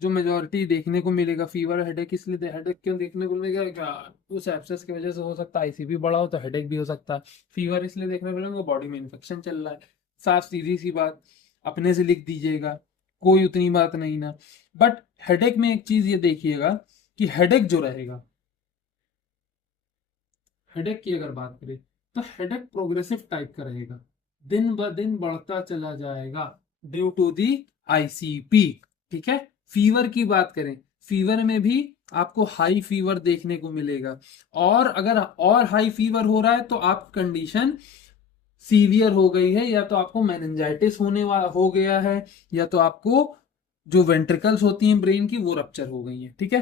जो मेजोरिटी देखने को मिलेगा, फीवर, हेडेक, इसलिए हेडेक क्यों देखने को मिलेगा, क्या उस एब्सेस की वजह से हो सकता है, आईसीपी बड़ा हो तो हेडेक भी हो सकता है। फीवर इसलिए देखने को मिलेगा, बॉडी में इन्फेक्शन चल रहा है, साफ सीधी सी बात, अपने से लिख दीजिएगा, कोई उतनी बात नहीं ना। बट हेडेक में एक चीज ये देखिएगा कि हेडेक जो रहेगा, हेडेक की अगर बात करें तो हेडेक प्रोग्रेसिव टाइप का रहेगा, दिन ब दिन बढ़ता चला जाएगा ड्यू टू दी आईसीपी, ठीक है। फीवर की बात करें, फीवर में भी आपको हाई फीवर देखने को मिलेगा, और अगर और हाई फीवर हो रहा है तो आप कंडीशन सीवियर हो गई है, या तो आपको मेनिंजाइटिस होने वाला हो गया है, या तो आपको जो वेंट्रिकल्स होती हैं ब्रेन की वो रप्चर हो गई है, ठीक है।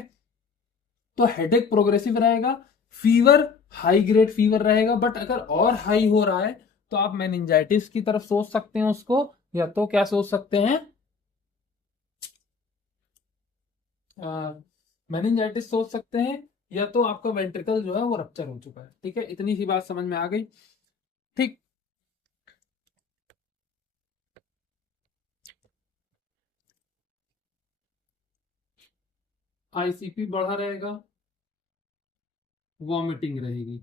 तो हेडेक प्रोग्रेसिव रहेगा, फीवर हाई ग्रेड फीवर रहेगा, बट अगर और हाई हो रहा है तो आप मेनिंजाइटिस की तरफ सोच सकते हैं उसको, या तो क्या सोच सकते हैं, मेनिंजाइटिस सोच सकते हैं, या तो आपका वेंट्रिकल जो है वो रप्चर हो चुका है, ठीक है। इतनी सी बात समझ में आ गई, ठीक। आईसीपी बढ़ा रहेगा, वॉमिटिंग रहेगी,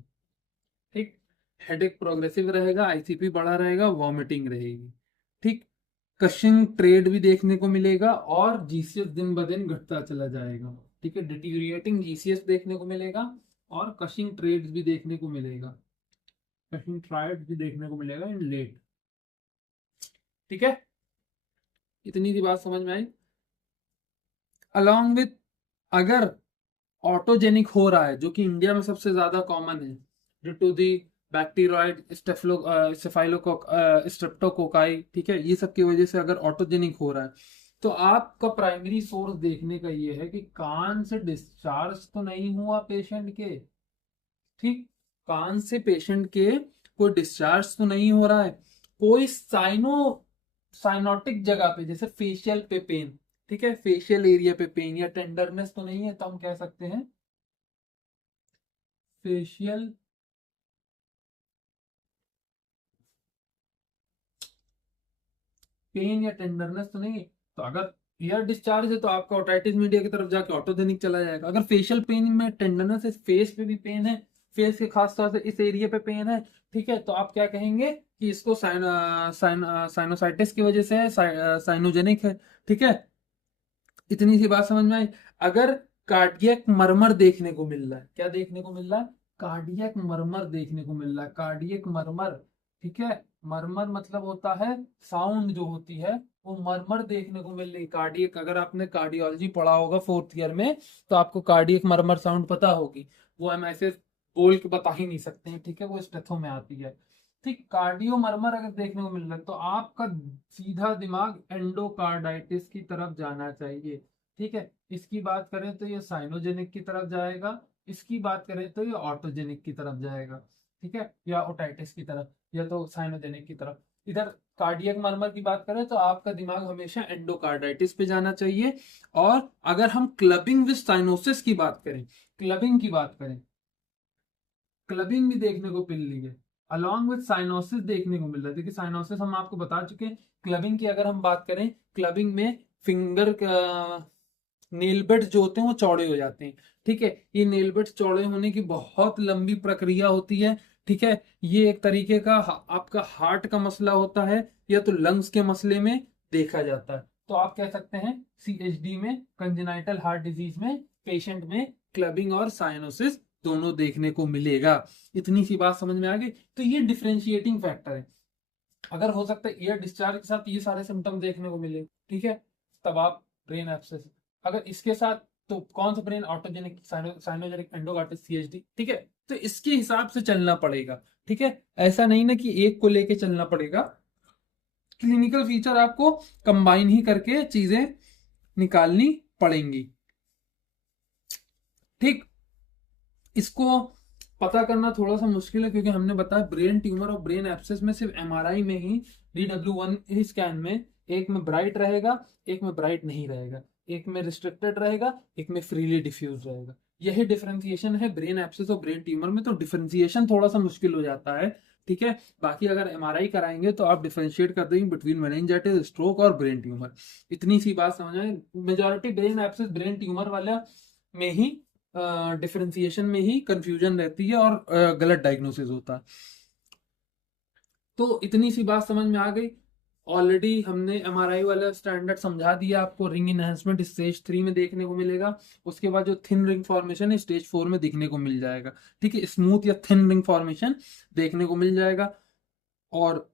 ठीक। हेडेक प्रोग्रेसिव रहेगा, आईसीपी बढ़ा रहेगा, वॉमिटिंग रहेगी, ठीक। कशिंग ट्रेड भी देखने को मिलेगा, और जीसीएस दिन ब दिन घटता चला जाएगा, ठीक है। डिटीरिएटिंग जीसीएस देखने को मिलेगा, और कशिंग ट्रेड्स भी देखने को मिलेगा, कशिंग ट्रायड्स भी देखने को मिलेगा इन लेट, ठीक है। इतनी सी बात समझ में आई। अलॉन्ग विथ, अगर ऑटोजेनिक हो रहा है, जो कि इंडिया में सबसे ज्यादा कॉमन है, ड्यू टू दी बैक्टीरियोइड स्ट्रेप्टोकोकाई, ठीक है, ये सब की वजह से अगर ऑटोजेनिक हो रहा है, तो आपका प्राइमरी सोर्स देखने का ये है कि कान से डिस्चार्ज तो नहीं हुआ पेशेंट के, ठीक। कान से पेशेंट के कोई डिस्चार्ज तो नहीं हो रहा है, कोई साइनोटिक जगह पे, जैसे फेशियल पे पेन, ठीक है, फेशियल एरिया पे पेन या टेंडरनेस तो नहीं है, तो हम कह सकते हैं फेशियल पेन या टेंडरनेस तो नहीं है। तो अगर ईयर डिस्चार्ज है तो आपका ओटाइटिस मीडिया की तरफ जाके ऑटोजेनिक चला जाएगा। अगर फेशियल पेन में टेंडरनेस है, फेस पे भी पेन है, फेस के खास तौर से इस एरिया पे पेन है, ठीक है, तो आप क्या कहेंगे कि इसको साइनोसाइटिस की वजह से है, साइनोजेनिक है, ठीक है। इतनी सी बात समझ में आई। अगर कार्डियक मरमर देखने को मिल रहा है, क्या देखने को मिल रहा है, कार्डियक मरमर देखने को मिल रहा है, कार्डियक मरमर, ठीक है। मरमर मतलब होता है साउंड जो होती है, वो मरमर देखने को मिल रही कार्डियक। अगर आपने कार्डियोलॉजी पढ़ा होगा फोर्थ ईयर में, तो आपको कार्डियक मरमर साउंड पता होगी, वो हम ऐसे बोल के बता ही नहीं सकते हैं, ठीक है, वो स्टेथो में आती है, ठीक। कार्डियो मरमर अगर देखने को मिल रहा है तो आपका सीधा दिमाग एंडोकार्डाइटिस की तरफ जाना चाहिए, ठीक है। इसकी बात करें तो ये साइनोजेनिक की तरफ जाएगा, इसकी बात करें तो ये ऑटोजेनिक की तरफ जाएगा, ठीक है, या ओटाइटिस की तरफ, या तो साइनोजेनिक की तरफ। इधर कार्डियक मरमर की बात करें तो आपका दिमाग हमेशा एंडोकार्डाइटिस पे जाना चाहिए। और अगर हम क्लबिंग विद साइनोसिस की बात करें, क्लबिंग की बात करें, क्लबिंग भी देखने को मिल रही है, अलॉन्ग विद साइनोसिस देखने को मिल रहा है। देखिए साइनोसिस हम आपको बता चुके हैं। क्लबिंग की अगर हम बात करें, क्लबिंग में फिंगर नेल बेड्स जो होते हैं वो चौड़े हो जाते हैं, ठीक है। ये नेल बेड्स चौड़े होने की बहुत लंबी प्रक्रिया होती है, ठीक है। ये एक तरीके का आपका हार्ट का मसला होता है, या तो लंग्स के मसले में देखा जाता है। तो आप कह सकते हैं सीएचडी में, कंजेनाइटल हार्ट डिजीज में पेशेंट में क्लबिंग और साइनोसिस दोनों देखने को मिलेगा। इतनी सी बात समझ में आ गई। तो ये डिफरेंशिएटिंग फैक्टर है। अगर हो सकता है ईयर डिस्चार्ज के साथ ये सारे सिम्टम देखने को मिले, ठीक है, तब आप ब्रेन एब्सेस। अगर इसके साथ तो कौन सा ब्रेन ऑटोजेनिक साइनोजेनिक एंडोकार्डिस सीएचडी, ठीक है, तो इसके हिसाब से चलना पड़ेगा। ठीक है, ऐसा नहीं ना कि एक को लेके चलना पड़ेगा। क्लिनिकल फीचर आपको कंबाइन ही करके चीजें निकालनी पड़ेंगी। ठीक, इसको पता करना थोड़ा सा मुश्किल है क्योंकि हमने बताया ब्रेन ट्यूमर और ब्रेन एब्सेस में सिर्फ एमआरआई में ही DW1 स्कैन में एक में ब्राइट रहेगा, एक में ब्राइट नहीं रहेगा, एक में रिस्ट्रिक्टेड रहेगा, एक में फ्रीली डिफ्यूज रहेगा। यही डिफरेंशिएशन है ब्रेन एब्सेस और ब्रेन ट्यूमर में। तो डिफरेंशिएशन थोड़ा सा मुश्किल हो जाता है। ठीक है, बाकी अगर एमआरआई कराएंगे तो आप डिफरेंशिएट कर देंगे बिटवीन मेनिंजाइटिस, स्ट्रोक और ब्रेन ट्यूमर। इतनी सी बात समझ आए। Majority brain abscess brain tumour वाला में ही डिफरेंशिएशन में ही कंफ्यूजन रहती है और गलत डायग्नोसिस होता है। तो इतनी सी बात समझ में आ गई। ऑलरेडी हमने एमआरआई वाला स्टैंडर्ड समझा दिया आपको। रिंग इनहेंसमेंट स्टेज 3 में देखने को मिलेगा। उसके बाद जो थिन रिंग फॉर्मेशन है स्टेज 4 में देखने को मिल जाएगा। ठीक है, स्मूथ या थिन रिंग फॉर्मेशन देखने को मिल जाएगा। और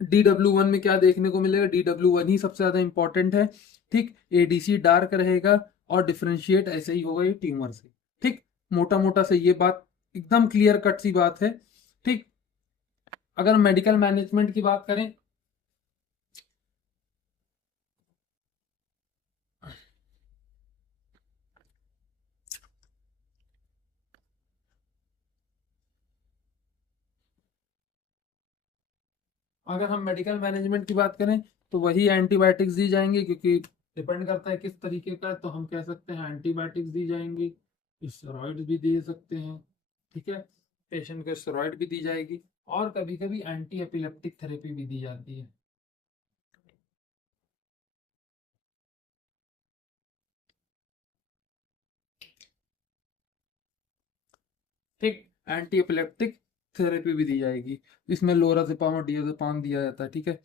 DW1 में क्या देखने को मिलेगा? DW1 ही सबसे ज्यादा इंपॉर्टेंट है। ठीक, ADC डार्क रहेगा और डिफरेंशिएट ऐसे ही होगा ये ट्यूमर से। ठीक, मोटा मोटा से ये बात एकदम क्लियर कट सी बात है। ठीक, अगर मेडिकल मैनेजमेंट की बात करें, अगर हम मेडिकल मैनेजमेंट की बात करें तो वही एंटीबायोटिक्स दी जाएंगे क्योंकि डिपेंड करता है किस तरीके का है। तो हम कह सकते हैं एंटीबायोटिक्स दी जाएंगी, स्टेरॉइड्स भी दे सकते हैं। ठीक है, पेशेंट को स्टेरॉइड भी दी जाएगी और कभी कभी एंटी एपिलेप्टिक थेरेपी भी दी जाती है। ठीक, एंटी एपिलेप्टिक थेरेपी भी दी जाएगी। इसमें लोराज़ेपाम और डियाज़ेपाम दिया जाता है। ठीक है,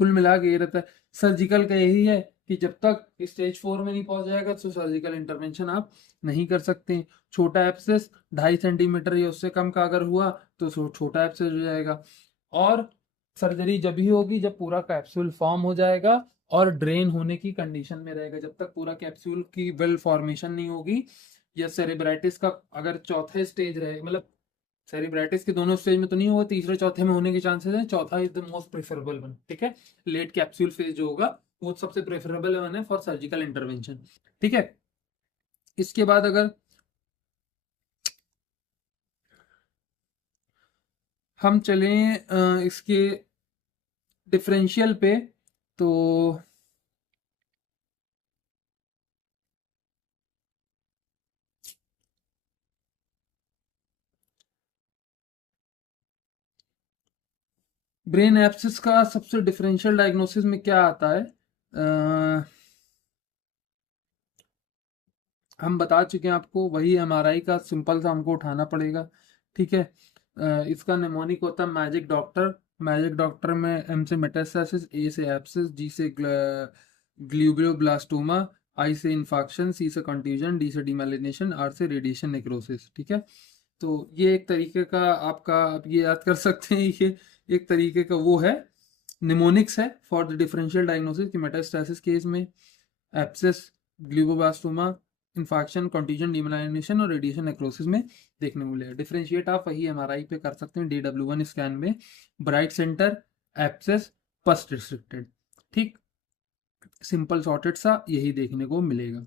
कुल मिला के ये रहता है। सर्जिकल का यही है कि जब तक स्टेज 4 में नहीं पहुंच जाएगा तो सर्जिकल इंटरवेंशन आप नहीं कर सकते। छोटा एब्सेस 2.5 सेंटीमीटर या उससे कम का अगर हुआ तो छोटा एब्सेस हो जाएगा। और सर्जरी जब भी होगी जब पूरा कैप्सूल फॉर्म हो जाएगा और ड्रेन होने की कंडीशन में रहेगा। जब तक पूरा कैप्सूल की वेल फॉर्मेशन नहीं होगी, या सेरेब्राइटिस का अगर चौथा स्टेज रहे, मतलब सेरिब्राइटिस के दोनों स्टेज में तो नहीं होगा, तीसरे चौथे में होने के चांसेस है। चौथा is the most preferable one. ठीक है, लेट कैप्सूल फेज जो होगा वो सबसे प्रेफरेबल वन है फॉर सर्जिकल इंटरवेंशन। ठीक है, इसके बाद अगर हम चलें इसके डिफरेंशियल पे, तो ब्रेन एब्सिस का सबसे डिफरेंशियल डायग्नोसिस में क्या आता है? हम बता चुके हैं आपको, वही एमआरआई का सिंपल सा हमको उठाना पड़ेगा। ठीक है, इसका नेमोनिक होता है मैजिक डॉक्टर। मैजिक डॉक्टर में एम से मेटास्टेसिस, ए से एब्सिस, जी से ग्लूब्लोब्लास्टोमा, आई से इन्फेक्शन, सी से कंट्यूजन, डी से डीमाइलिनेशन, आर से रेडिएशन नेक्रोसिस। ठीक है, तो ये एक तरीके का आपका, आप ये याद कर सकते हैं, ये एक तरीके का वो है, निमोनिक्स है फॉर द डिफरेंशियल डायग्नोसिस कि मेटास्टेसिस केस में एब्सेस, ग्लूकोब्लास्टोमा, इन्फेक्शन, कंट्यूजन, डीमाइलिनेशन और रेडिएशन नेक्रोसिस में देखने को मिलेगा। डिफरेंशिएट आप वही एमआरआई पे कर सकते हैं DW1 स्कैन में, ब्राइट सेंटर, एब्सेस, पस रिस्ट्रिक्टेड। ठीक, सिंपल सॉर्टेड सा यही देखने को मिलेगा।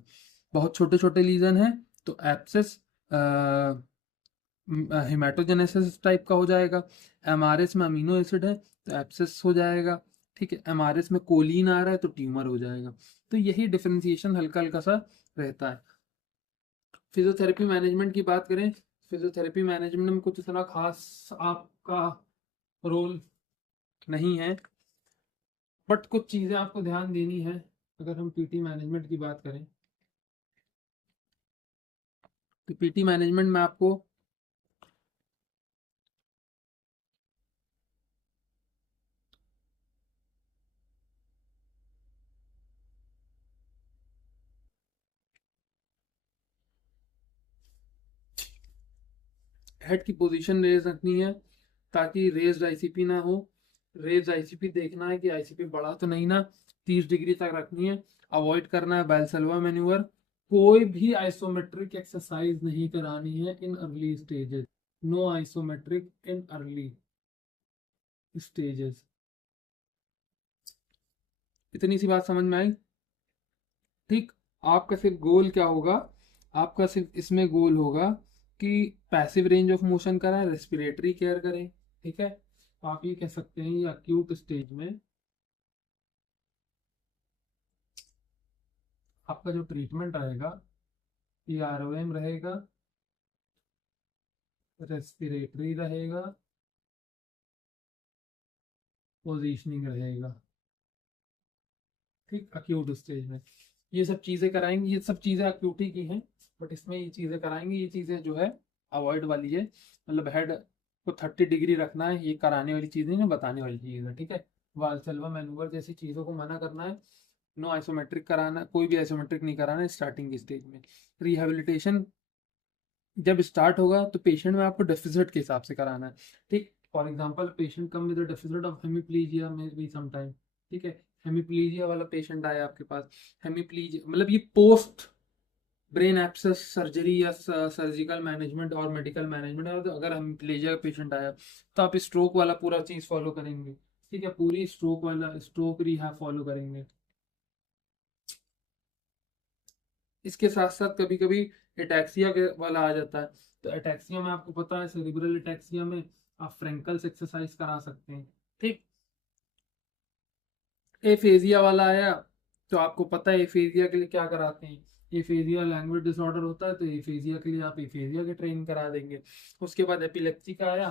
बहुत छोटे छोटे लीजन है तो एब्सेस हेमाटोजेनेसिस टाइप का हो जाएगा। एमआरएस में अमीनो एसिड है तो एब्सेस हो जाएगा। ठीक है, एमआरएस में कोलिन आ रहा है तो ट्यूमर हो जाएगा। तो यही डिफरेंशिएशन हल्का हल्का सा रहता है। फिजियोथेरेपी मैनेजमेंट की बात करें, फिजियोथेरेपी मैनेजमेंट में कुछ इतना खास आपका रोल नहीं है, बट कुछ चीज़ें आपको ध्यान देनी है। अगर हम पीटी मैनेजमेंट की बात करें तो पीटी मैनेजमेंट में आपको हेड की पोजीशन रेज रखनी है ताकि रेज्ड आईसीपी ना हो। रेज्ड आईसीपी देखना है कि आईसीपी बढ़ा तो नहीं ना, 30 डिग्री तक रखनी है। अवॉइड करना है वैल्सल्वा मैन्यूवर। कोई भी आइसोमेट्रिक एक्सरसाइज नहीं करानी है in early stages. No isometric in early stages. इतनी सी बात समझ में आई? ठीक। आपका सिर्फ गोल क्या होगा, आपका सिर्फ इसमें गोल होगा कि पैसिव रेंज ऑफ मोशन कराएं, रेस्पिरेटरी केयर करें। ठीक है, तो आप ये कह सकते हैं ये अक्यूट स्टेज में आपका जो ट्रीटमेंट रहेगा PROM रहेगा, रेस्पिरेटरी रहेगा, पोजीशनिंग रहेगा। ठीक, अक्यूट स्टेज में ये सब चीज़ें कराएंगे। ये सब चीज़ें अक्यूट ही की हैं, बट इसमें ये चीज़ें कराएंगे। ये चीज़ें जो है अवॉइड वाली है, मतलब हेड को 30 डिग्री रखना है, ये कराने वाली चीज़ें ना, बताने वाली चीज़ है। ठीक है, वाल्सल्वा मैनूवर जैसी चीज़ों को मना करना है। नो आइसोमेट्रिक कराना, कोई भी आइसोमेट्रिक नहीं कराना है स्टार्टिंग की स्टेज में। रिहेबिलिटेशन जब स्टार्ट होगा तो पेशेंट में आपको डेफिसिट के हिसाब से कराना है। ठीक, for example patient come with deficit of hemiplegia maybe some time. ठीक है, हेमीप्लीजिया वाला पेशेंट आया आपके पास, हेमीप्लीजिया मतलब ये पोस्ट ब्रेन एब्सेस सर्जरी या सर्जिकल मैनेजमेंट और मेडिकल मैनेजमेंट है। तो अगर हेमीप्लीजिया का पेशेंट आया तो आप स्ट्रोक वाला पूरा चीज फॉलो करेंगे। ठीक है, पूरी स्ट्रोक वाला स्ट्रोक रिहैब फॉलो करेंगे। इसके साथ साथ कभी कभी एटैक्सिया वाला आ जाता है, तो एटैक्सिया में आपको पता है सेरिब्रल एटैक्सिया में आप फ्रेंकल्स एक्सरसाइज करा सकते हैं। ठीक, एफेजिया वाला आया तो आपको पता है एफेजिया के लिए क्या कराते हैं। एफेजिया लैंग्वेज डिसऑर्डर होता है, तो एफेजिया के लिए आप एफेजिया की ट्रेनिंग करा देंगे। उसके बाद एपिलेप्सी का आया,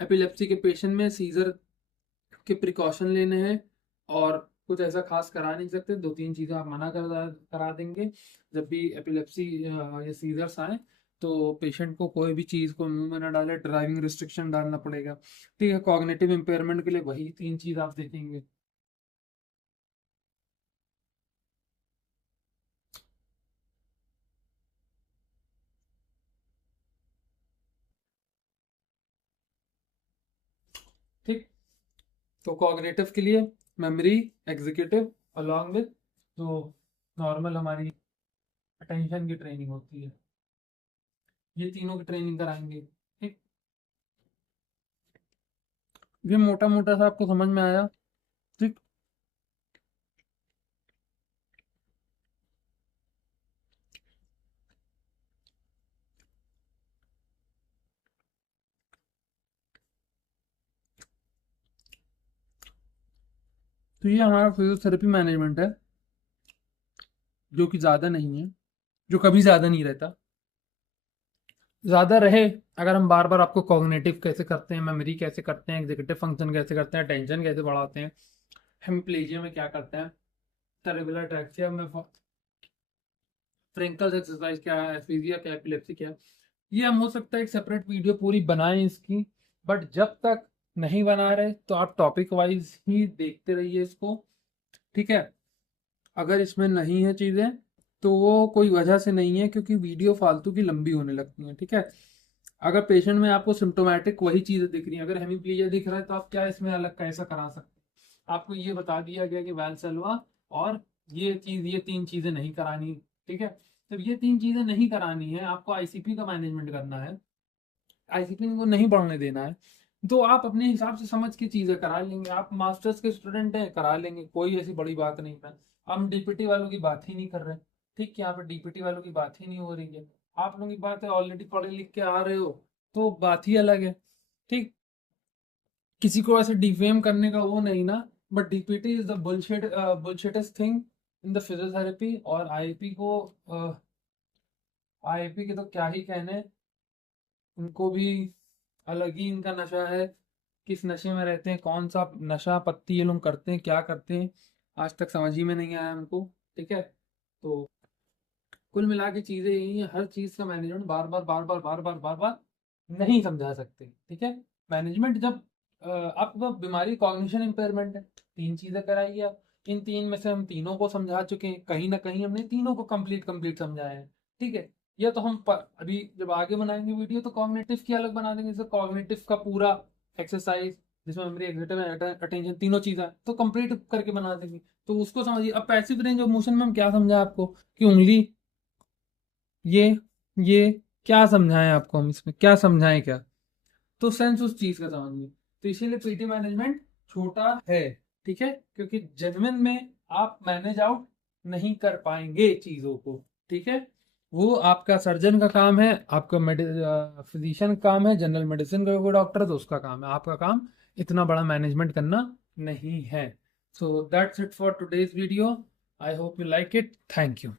एपिलेप्सी के पेशेंट में सीजर के प्रिकॉशन लेने हैं और कुछ ऐसा खास करा नहीं सकते। दो तीन चीज़ें आप मना करा देंगे। जब भी एपिलेप्सी या सीजर्स आए तो पेशेंट को कोई भी चीज़ को मुंह में ना डाले, ड्राइविंग रिस्ट्रिक्शन डालना पड़ेगा। ठीक है, कॉग्निटिव इम्पेयरमेंट के लिए वही तीन चीज़ आप देखेंगे। ठीक, तो कॉग्निटिव के लिए मेमोरी, एग्जीक्यूटिव अलॉन्ग विद जो नॉर्मल हमारी अटेंशन की ट्रेनिंग होती है, ये तीनों की ट्रेनिंग कराएंगे। ठीक, ये मोटा मोटा सा आपको समझ में आया? ठीक, तो ये हमारा फिजियोथेरेपी मैनेजमेंट है, जो कि ज़्यादा नहीं है, जो कभी ज़्यादा नहीं रहता। ज़्यादा रहे अगर हम बार बार आपको कॉग्निटिव कैसे करते हैं, मेमोरी कैसे करते हैं, एग्जीक्यूटिव फंक्शन कैसे करते हैं, अटेंशन कैसे बढ़ाते हैं, हेमिप्लेजिया में क्या करते हैं, सेरेब्रल अटैक्सिया में फ्रेंकल्स एक्सरसाइज क्या है, एफीजिया क्या है, एपिलेप्सी क्या है, ये हम हो सकता है एक सेपरेट वीडियो पूरी बनाएं इसकी। बट जब तक नहीं बना रहे तो आप टॉपिक वाइज ही देखते रहिए इसको। ठीक है, अगर इसमें नहीं है चीज़ें तो वो कोई वजह से नहीं है, क्योंकि वीडियो फालतू की लंबी होने लगती है। ठीक है, अगर पेशेंट में आपको सिम्टोमेटिक वही चीज़ें दिख रही हैं, अगर हेमीप्लीजिया दिख रहा है तो आप क्या इसमें अलग कैसा करा सकते हैं? आपको ये बता दिया गया कि वैल्सल्वा और ये चीज़, ये तीन चीज़ें नहीं करानी। ठीक है, जब ये तीन चीज़ें नहीं करानी है, आपको आईसीपी का मैनेजमेंट करना है, आईसीपी को नहीं बढ़ने देना है, तो आप अपने हिसाब से समझ के चीज़ें करा लेंगे। आप मास्टर्स के स्टूडेंट हैं, करा लेंगे, कोई ऐसी बड़ी बात नहीं है। हम डीपीटी वालों की बात ही नहीं कर रहे। ठीक, यहाँ पे डीपीटी वालों की बात ही नहीं हो रही है। आप लोगों की बात है, ऑलरेडी पढ़े लिख के आ रहे हो तो बात ही अलग है। ठीक, किसी को ऐसे डिफेम करने का वो नहीं ना, but DPT is the bullshittest thing in the physiotherapy. और आईपी को, आईपी के तो क्या ही कहने, उनको भी अलग ही इनका नशा है। किस नशे में रहते हैं, कौन सा नशा पत्ती ये लोग करते हैं, क्या करते हैं, आज तक समझ ही में नहीं आया हमको। ठीक है, तो कुल मिला के चीजें यही है, हर चीज का मैनेजमेंट बार बार नहीं समझा सकते। ठीक है, मैनेजमेंट जब आपको बीमारी कॉग्निशन इम्पेयरमेंट है, तीन चीजें कराइए आप। इन 3 में से हम तीनों को समझा चुके हैं, कहीं ना कहीं हमने तीनों को कंप्लीट समझाया है, ठीक है। या तो हम अभी जब आगे बनाएंगे वीडियो तो कॉग्निटिव की अलग बना देंगे, जैसे कॉग्निटिव का पूरा एक्सरसाइज जिसमें मेमोरी, एग्जीक्यूटिव, अटेंशन तीनों चीजें तो कंप्लीट करके बना देंगे, तो उसको समझिए। अब पैसिव रेंज ऑफ मोशन में हम क्या समझा आपको कि उंगली ये क्या समझाएं आपको, हम इसमें क्या समझाएं क्या, तो सेंस उस चीज का समझिए। तो इसीलिए पीटी मैनेजमेंट छोटा है, ठीक है, क्योंकि जेन्युइन में आप मैनेज आउट नहीं कर पाएंगे चीजों को, ठीक है। वो आपका सर्जन का काम है, आपका फिजिशियन का काम है, जनरल मेडिसिन का कोई डॉक्टर है तो उसका काम है, आपका काम इतना बड़ा मैनेजमेंट करना नहीं है। So that's it for today's video. I hope you like it. Thank you.